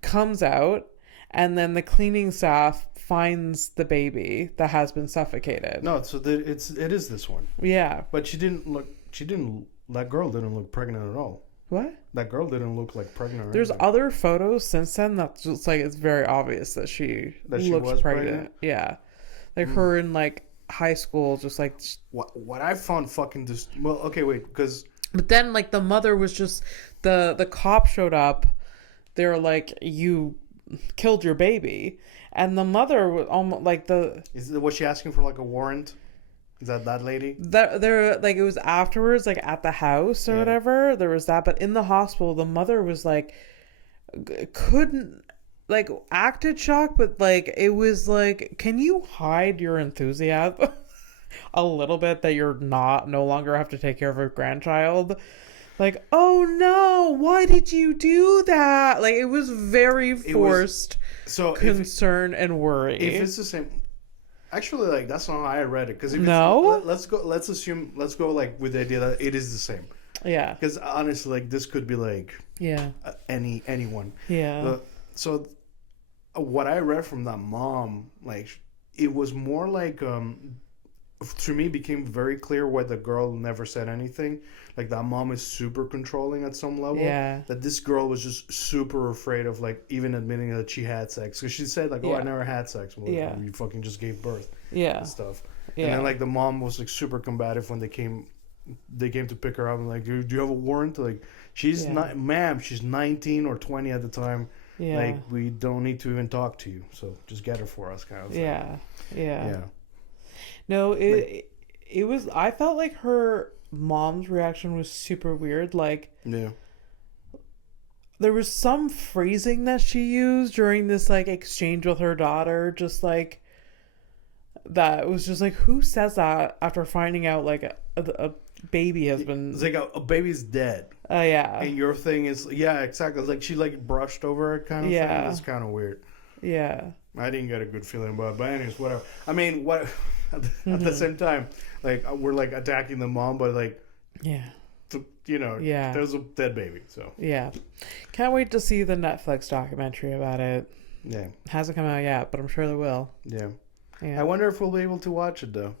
comes out, and then the cleaning staff finds the baby that has been suffocated. No, so it is this one. Yeah. But that girl didn't look pregnant at all. What? That girl didn't look pregnant. There's other photos since then that's just it's very obvious that she looks pregnant. Yeah. Her in high school, just what I found fucking well, okay, wait, because but then the mother was just the cop showed up. They were like, you killed your baby. And the mother was almost like was she asking for like a warrant? Is that lady? There, like, it was afterwards, like at the house or whatever. There was that, but in the hospital, the mother was like, couldn't, like, acted shocked, but like it was like, can you hide your enthusiasm a little bit that you're no longer have to take care of a grandchild? Like, oh no, why did you do that? Like, it was very forced concern and worry. If it's the same, actually, like, that's not how I read it. Because let's go like with the idea that it is the same. Yeah. Because honestly, like, this could be like anyone. Yeah. So what I read from that mom, like, it was more like to me became very clear why the girl never said anything. Like, that mom is super controlling at some level. Yeah. That this girl was just super afraid of, like, even admitting that she had sex. Because she said, like, I never had sex. Well, you fucking just gave birth. Yeah. And stuff. Yeah. And then, like, the mom was, like, super combative when they came to pick her up. And, like, do you have a warrant? Like, she's not, ma'am, she's 19 or 20 at the time. Yeah. Like, we don't need to even talk to you. So just get her for us, kind of thing. Yeah. No, it was, I felt like her mom's reaction was super weird. Like, there was some phrasing that she used during this, like, exchange with her daughter, just like, that was just like, who says that after finding out, like, a baby has been, it's like a baby's dead. Yeah. And your thing is, exactly, it's like she, like, brushed over it, kind of thing. It's kind of weird. Yeah. I didn't get a good feeling about it, but anyways, whatever. I mean, what at the same time, like, we're, like, attacking the mom, but, like, there's a dead baby, so. Yeah. Can't wait to see the Netflix documentary about it. Yeah. Hasn't come out yet, but I'm sure there will. Yeah. I wonder if we'll be able to watch it, though.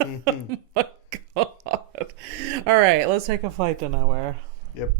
Oh my God. All right, let's take a flight to nowhere. Yep.